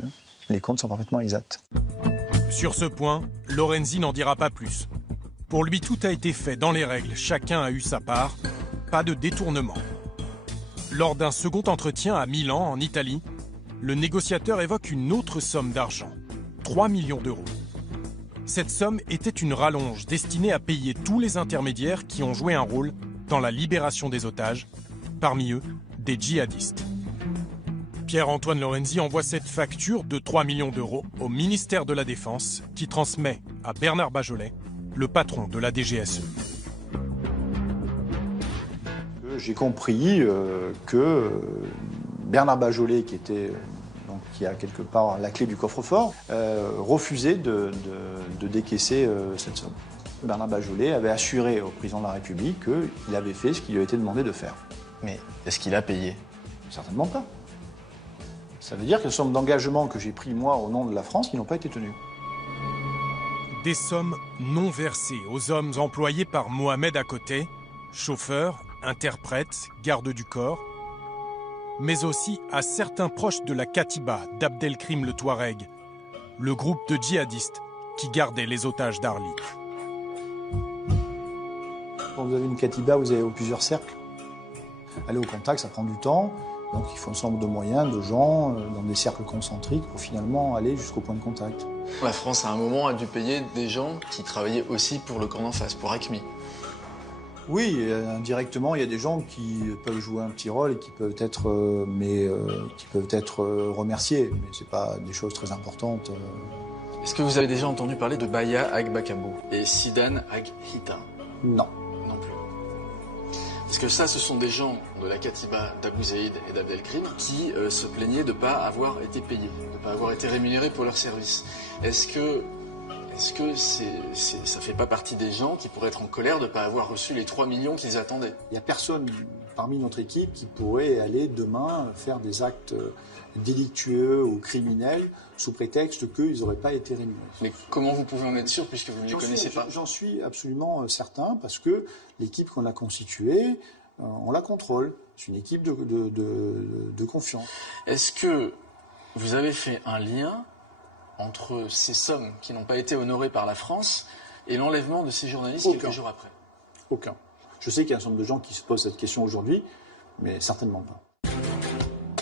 les comptes sont parfaitement exacts. Sur ce point, Lorenzi n'en dira pas plus. Pour lui, tout a été fait dans les règles, chacun a eu sa part, pas de détournement. Lors d'un second entretien à Milan, en Italie, le négociateur évoque une autre somme d'argent, 3 millions d'euros. Cette somme était une rallonge destinée à payer tous les intermédiaires qui ont joué un rôle dans la libération des otages, parmi eux des djihadistes. Pierre-Antoine Lorenzi envoie cette facture de 3 millions d'euros au ministère de la Défense qui transmet à Bernard Bajolet, le patron de la DGSE. J'ai compris que Bernard Bajolet, qui a quelque part la clé du coffre-fort, refusait de décaisser cette somme. Bernard Bajolet avait assuré au président de la République qu'il avait fait ce qu'il lui a été demandé de faire. Mais est-ce qu'il a payé? Certainement pas. Ça veut dire que les sommes d'engagement que j'ai pris moi au nom de la France qui n'ont pas été tenues. Des sommes non versées aux hommes employés par Mohamed à côté, chauffeurs, interprètes, gardes du corps, mais aussi à certains proches de la Katiba d'Abdelkrim le Touareg, le groupe de djihadistes qui gardait les otages d'Arlit. Quand vous avez une Katiba, vous avez plusieurs cercles. Aller au contact, ça prend du temps. Donc il faut un certain nombre de moyens, de gens, dans des cercles concentriques pour finalement aller jusqu'au point de contact. La France, à un moment, a dû payer des gens qui travaillaient aussi pour le camp d'en face, pour ACMI. Oui, indirectement, il y a des gens qui peuvent jouer un petit rôle et qui peuvent être, remerciés. Mais ce n'est pas des choses très importantes. Est-ce que vous avez déjà entendu parler de Baya Agbakabo et Sidan Aghita? Non. Non plus. Parce que ça, ce sont des gens de la Katiba d'Abou Zaïd et d'Abdelkrim qui se plaignaient de ne pas avoir été payés, de ne pas avoir été rémunérés pour leur service. Est-ce que ça fait pas partie des gens qui pourraient être en colère de ne pas avoir reçu les 3 millions qu'ils attendaient? Il n'y a personne parmi notre équipe qui pourrait aller demain faire des actes délictueux ou criminels sous prétexte qu'ils n'auraient pas été rémunérés. Mais comment vous pouvez en être sûr puisque vous ne les connaissez pas? J'en suis absolument certain parce que l'équipe qu'on a constituée, on la contrôle. C'est une équipe de confiance. Est-ce que vous avez fait un lien entre ces sommes qui n'ont pas été honorées par la France et l'enlèvement de ces journalistes quelques jours après? Aucun. Je sais qu'il y a un certain nombre de gens qui se posent cette question aujourd'hui, mais certainement pas.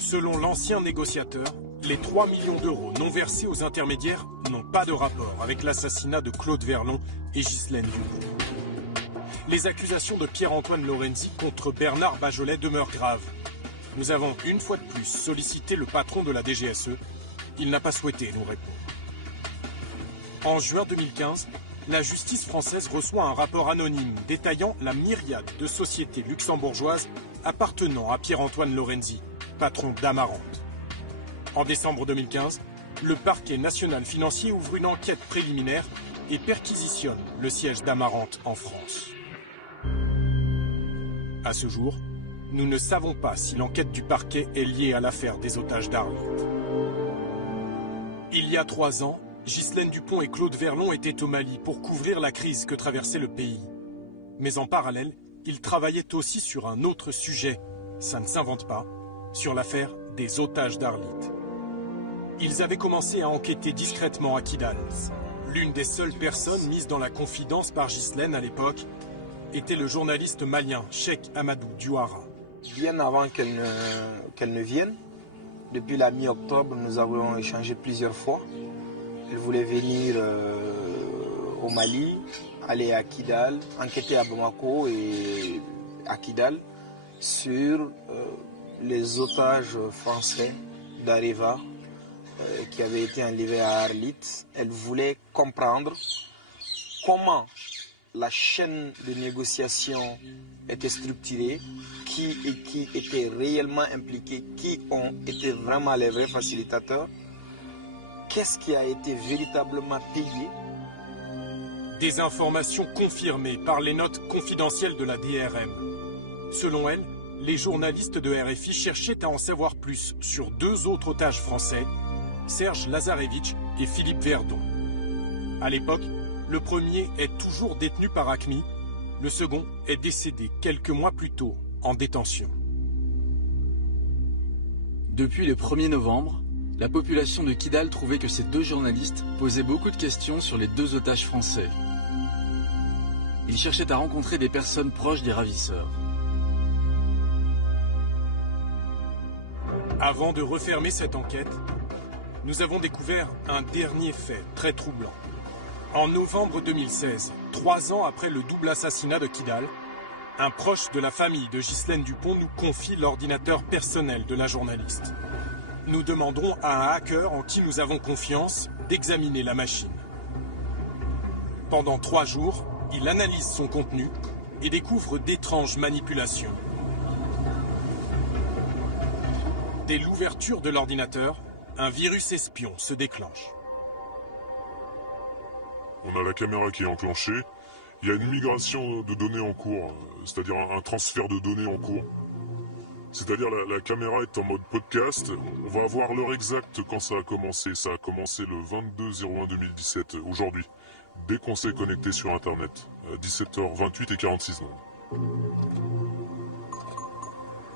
Selon l'ancien négociateur, Les 3 millions d'euros non versés aux intermédiaires n'ont pas de rapport avec l'assassinat de Claude Verlon et Ghislaine Dupont. Les accusations de Pierre-Antoine Lorenzi contre Bernard Bajolet demeurent graves. Nous avons une fois de plus sollicité le patron de la DGSE. Il n'a pas souhaité nous répondre. En juin 2015, la justice française reçoit un rapport anonyme détaillant la myriade de sociétés luxembourgeoises appartenant à Pierre-Antoine Lorenzi, patron d'Amarante. En décembre 2015, le parquet national financier ouvre une enquête préliminaire et perquisitionne le siège d'Amarante en France. À ce jour, nous ne savons pas si l'enquête du parquet est liée à l'affaire des otages d'Arlit. Il y a 3 ans, Ghislaine Dupont et Claude Verlon étaient au Mali pour couvrir la crise que traversait le pays. Mais en parallèle, ils travaillaient aussi sur un autre sujet, ça ne s'invente pas, sur l'affaire des otages d'Arlit. Ils avaient commencé à enquêter discrètement à Kidal. L'une des seules personnes mises dans la confidence par Ghislaine à l'époque était le journaliste malien Cheikh Amadou Diouara. Bien avant qu'elle ne vienne, depuis la mi-octobre, nous avons échangé plusieurs fois. Elle voulait venir au Mali, aller à Kidal, enquêter à Bamako et à Kidal sur les otages français d'Areva qui avaient été enlevés à Arlit. Elle voulait comprendre comment la chaîne de négociation était structurée, qui était réellement impliqué, qui ont été vraiment les vrais facilitateurs, qu'est-ce qui a été véritablement payé. Des informations confirmées par les notes confidentielles de la DRM. Selon elle, les journalistes de RFI cherchaient à en savoir plus sur 2 autres otages français, Serge Lazarevitch et Philippe Verdon. À l'époque, le premier est toujours détenu par ACMI, le second est décédé quelques mois plus tôt, en détention. Depuis le 1er novembre, la population de Kidal trouvait que ces 2 journalistes posaient beaucoup de questions sur les 2 otages français. Ils cherchaient à rencontrer des personnes proches des ravisseurs. Avant de refermer cette enquête, nous avons découvert un dernier fait très troublant. En novembre 2016, 3 ans après le double assassinat de Kidal, un proche de la famille de Ghislaine Dupont nous confie l'ordinateur personnel de la journaliste. Nous demanderons à un hacker en qui nous avons confiance d'examiner la machine. Pendant 3 jours, il analyse son contenu et découvre d'étranges manipulations. Dès l'ouverture de l'ordinateur, un virus espion se déclenche. On a la caméra qui est enclenchée. Il y a une migration de données en cours, c'est-à-dire un transfert de données en cours. C'est-à-dire la caméra est en mode podcast. On va avoir l'heure exacte quand ça a commencé. Ça a commencé le 22/01/2017, aujourd'hui, dès qu'on s'est connecté sur Internet, à 17h28 et 46 secondes.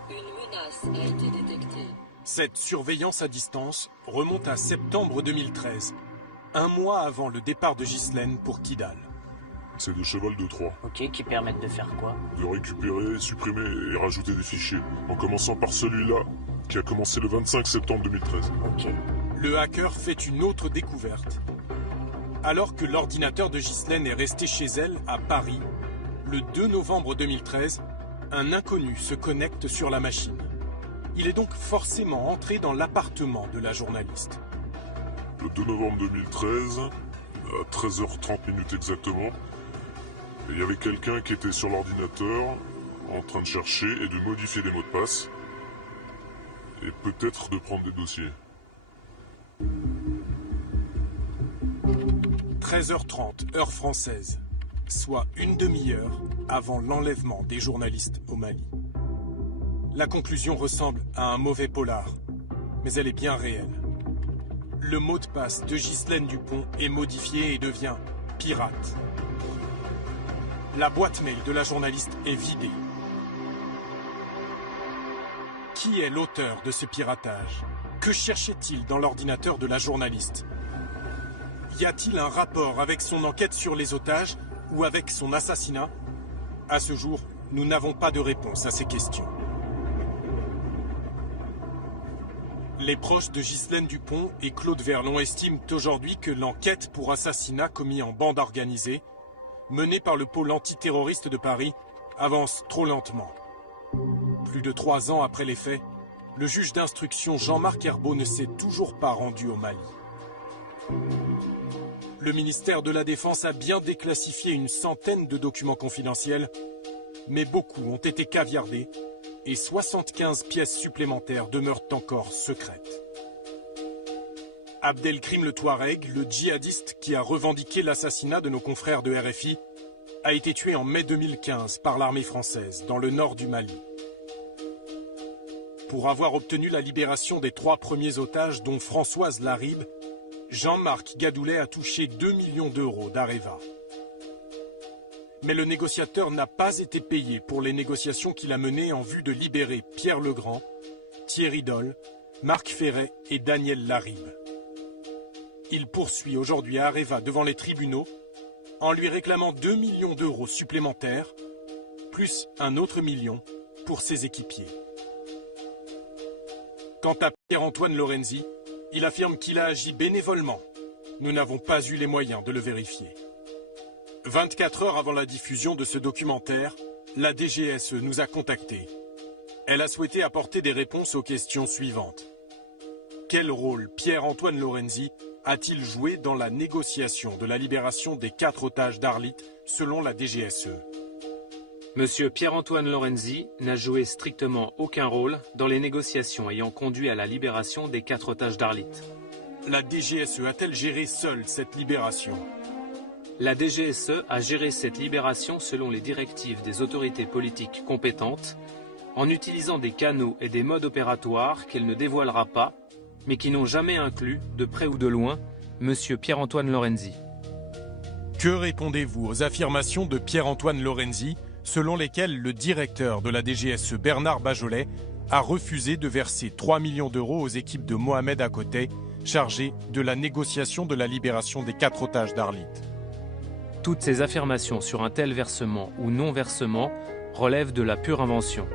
Une menace a été détectée. Cette surveillance à distance remonte à septembre 2013, un mois avant le départ de Ghislaine pour Kidal. C'est des chevals de Troie. Ok, qui permettent de faire quoi? De récupérer, supprimer et rajouter des fichiers, en commençant par celui-là, qui a commencé le 25 septembre 2013. Ok. Le hacker fait une autre découverte. Alors que l'ordinateur de Ghislaine est resté chez elle, à Paris, le 2 novembre 2013, un inconnu se connecte sur la machine. Il est donc forcément entré dans l'appartement de la journaliste. Le 2 novembre 2013, à 13h30 exactement, il y avait quelqu'un qui était sur l'ordinateur en train de chercher et de modifier les mots de passe et peut-être de prendre des dossiers. 13h30, heure française, soit une demi-heure avant l'enlèvement des journalistes au Mali. La conclusion ressemble à un mauvais polar, mais elle est bien réelle. Le mot de passe de Ghislaine Dupont est modifié et devient « pirate ». La boîte mail de la journaliste est vidée. Qui est l'auteur de ce piratage? Que cherchait-il dans l'ordinateur de la journaliste? Y a-t-il un rapport avec son enquête sur les otages ou avec son assassinat? À ce jour, nous n'avons pas de réponse à ces questions. Les proches de Ghislaine Dupont et Claude Verlon estiment aujourd'hui que l'enquête pour assassinat commis en bande organisée, menée par le pôle antiterroriste de Paris, avance trop lentement. Plus de 3 ans après les faits, le juge d'instruction Jean-Marc Herbault ne s'est toujours pas rendu au Mali. Le ministère de la Défense a bien déclassifié une centaine de documents confidentiels, mais beaucoup ont été caviardés et 75 pièces supplémentaires demeurent encore secrètes. Abdelkrim le Touareg, le djihadiste qui a revendiqué l'assassinat de nos confrères de RFI, a été tué en mai 2015 par l'armée française dans le nord du Mali. Pour avoir obtenu la libération des 3 premiers otages, dont Françoise Larib, Jean-Marc Gadoulet a touché 2 millions d'euros d'Areva. Mais le négociateur n'a pas été payé pour les négociations qu'il a menées en vue de libérer Pierre Legrand, Thierry Doll, Marc Ferret et Daniel Larib. Il poursuit aujourd'hui Areva devant les tribunaux en lui réclamant 2 millions d'euros supplémentaires, plus un autre million pour ses équipiers. Quant à Pierre-Antoine Lorenzi, il affirme qu'il a agi bénévolement. Nous n'avons pas eu les moyens de le vérifier. 24 heures avant la diffusion de ce documentaire, la DGSE nous a contactés. Elle a souhaité apporter des réponses aux questions suivantes. Quel rôle Pierre-Antoine Lorenzi a-t-il joué dans la négociation de la libération des 4 otages d'Arlit selon la DGSE? Monsieur Pierre-Antoine Lorenzi n'a joué strictement aucun rôle dans les négociations ayant conduit à la libération des 4 otages d'Arlit. La DGSE a-t-elle géré seule cette libération? La DGSE a géré cette libération selon les directives des autorités politiques compétentes, en utilisant des canaux et des modes opératoires qu'elle ne dévoilera pas, mais qui n'ont jamais inclus, de près ou de loin, Monsieur Pierre-Antoine Lorenzi. Que répondez-vous aux affirmations de Pierre-Antoine Lorenzi, selon lesquelles le directeur de la DGSE, Bernard Bajolet, a refusé de verser 3 millions d'euros aux équipes de Mohamed Akoté, chargées de la négociation de la libération des 4 otages d'Arlit? Toutes ces affirmations sur un tel versement ou non-versement relèvent de la pure invention.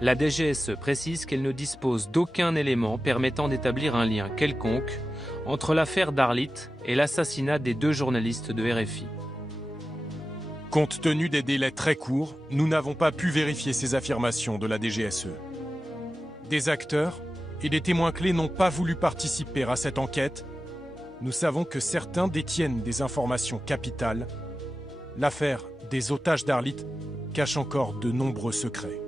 La DGSE précise qu'elle ne dispose d'aucun élément permettant d'établir un lien quelconque entre l'affaire d'Arlit et l'assassinat des 2 journalistes de RFI. Compte tenu des délais très courts, nous n'avons pas pu vérifier ces affirmations de la DGSE. Des acteurs et des témoins clés n'ont pas voulu participer à cette enquête. Nous savons que certains détiennent des informations capitales. L'affaire des otages d'Arlit cache encore de nombreux secrets.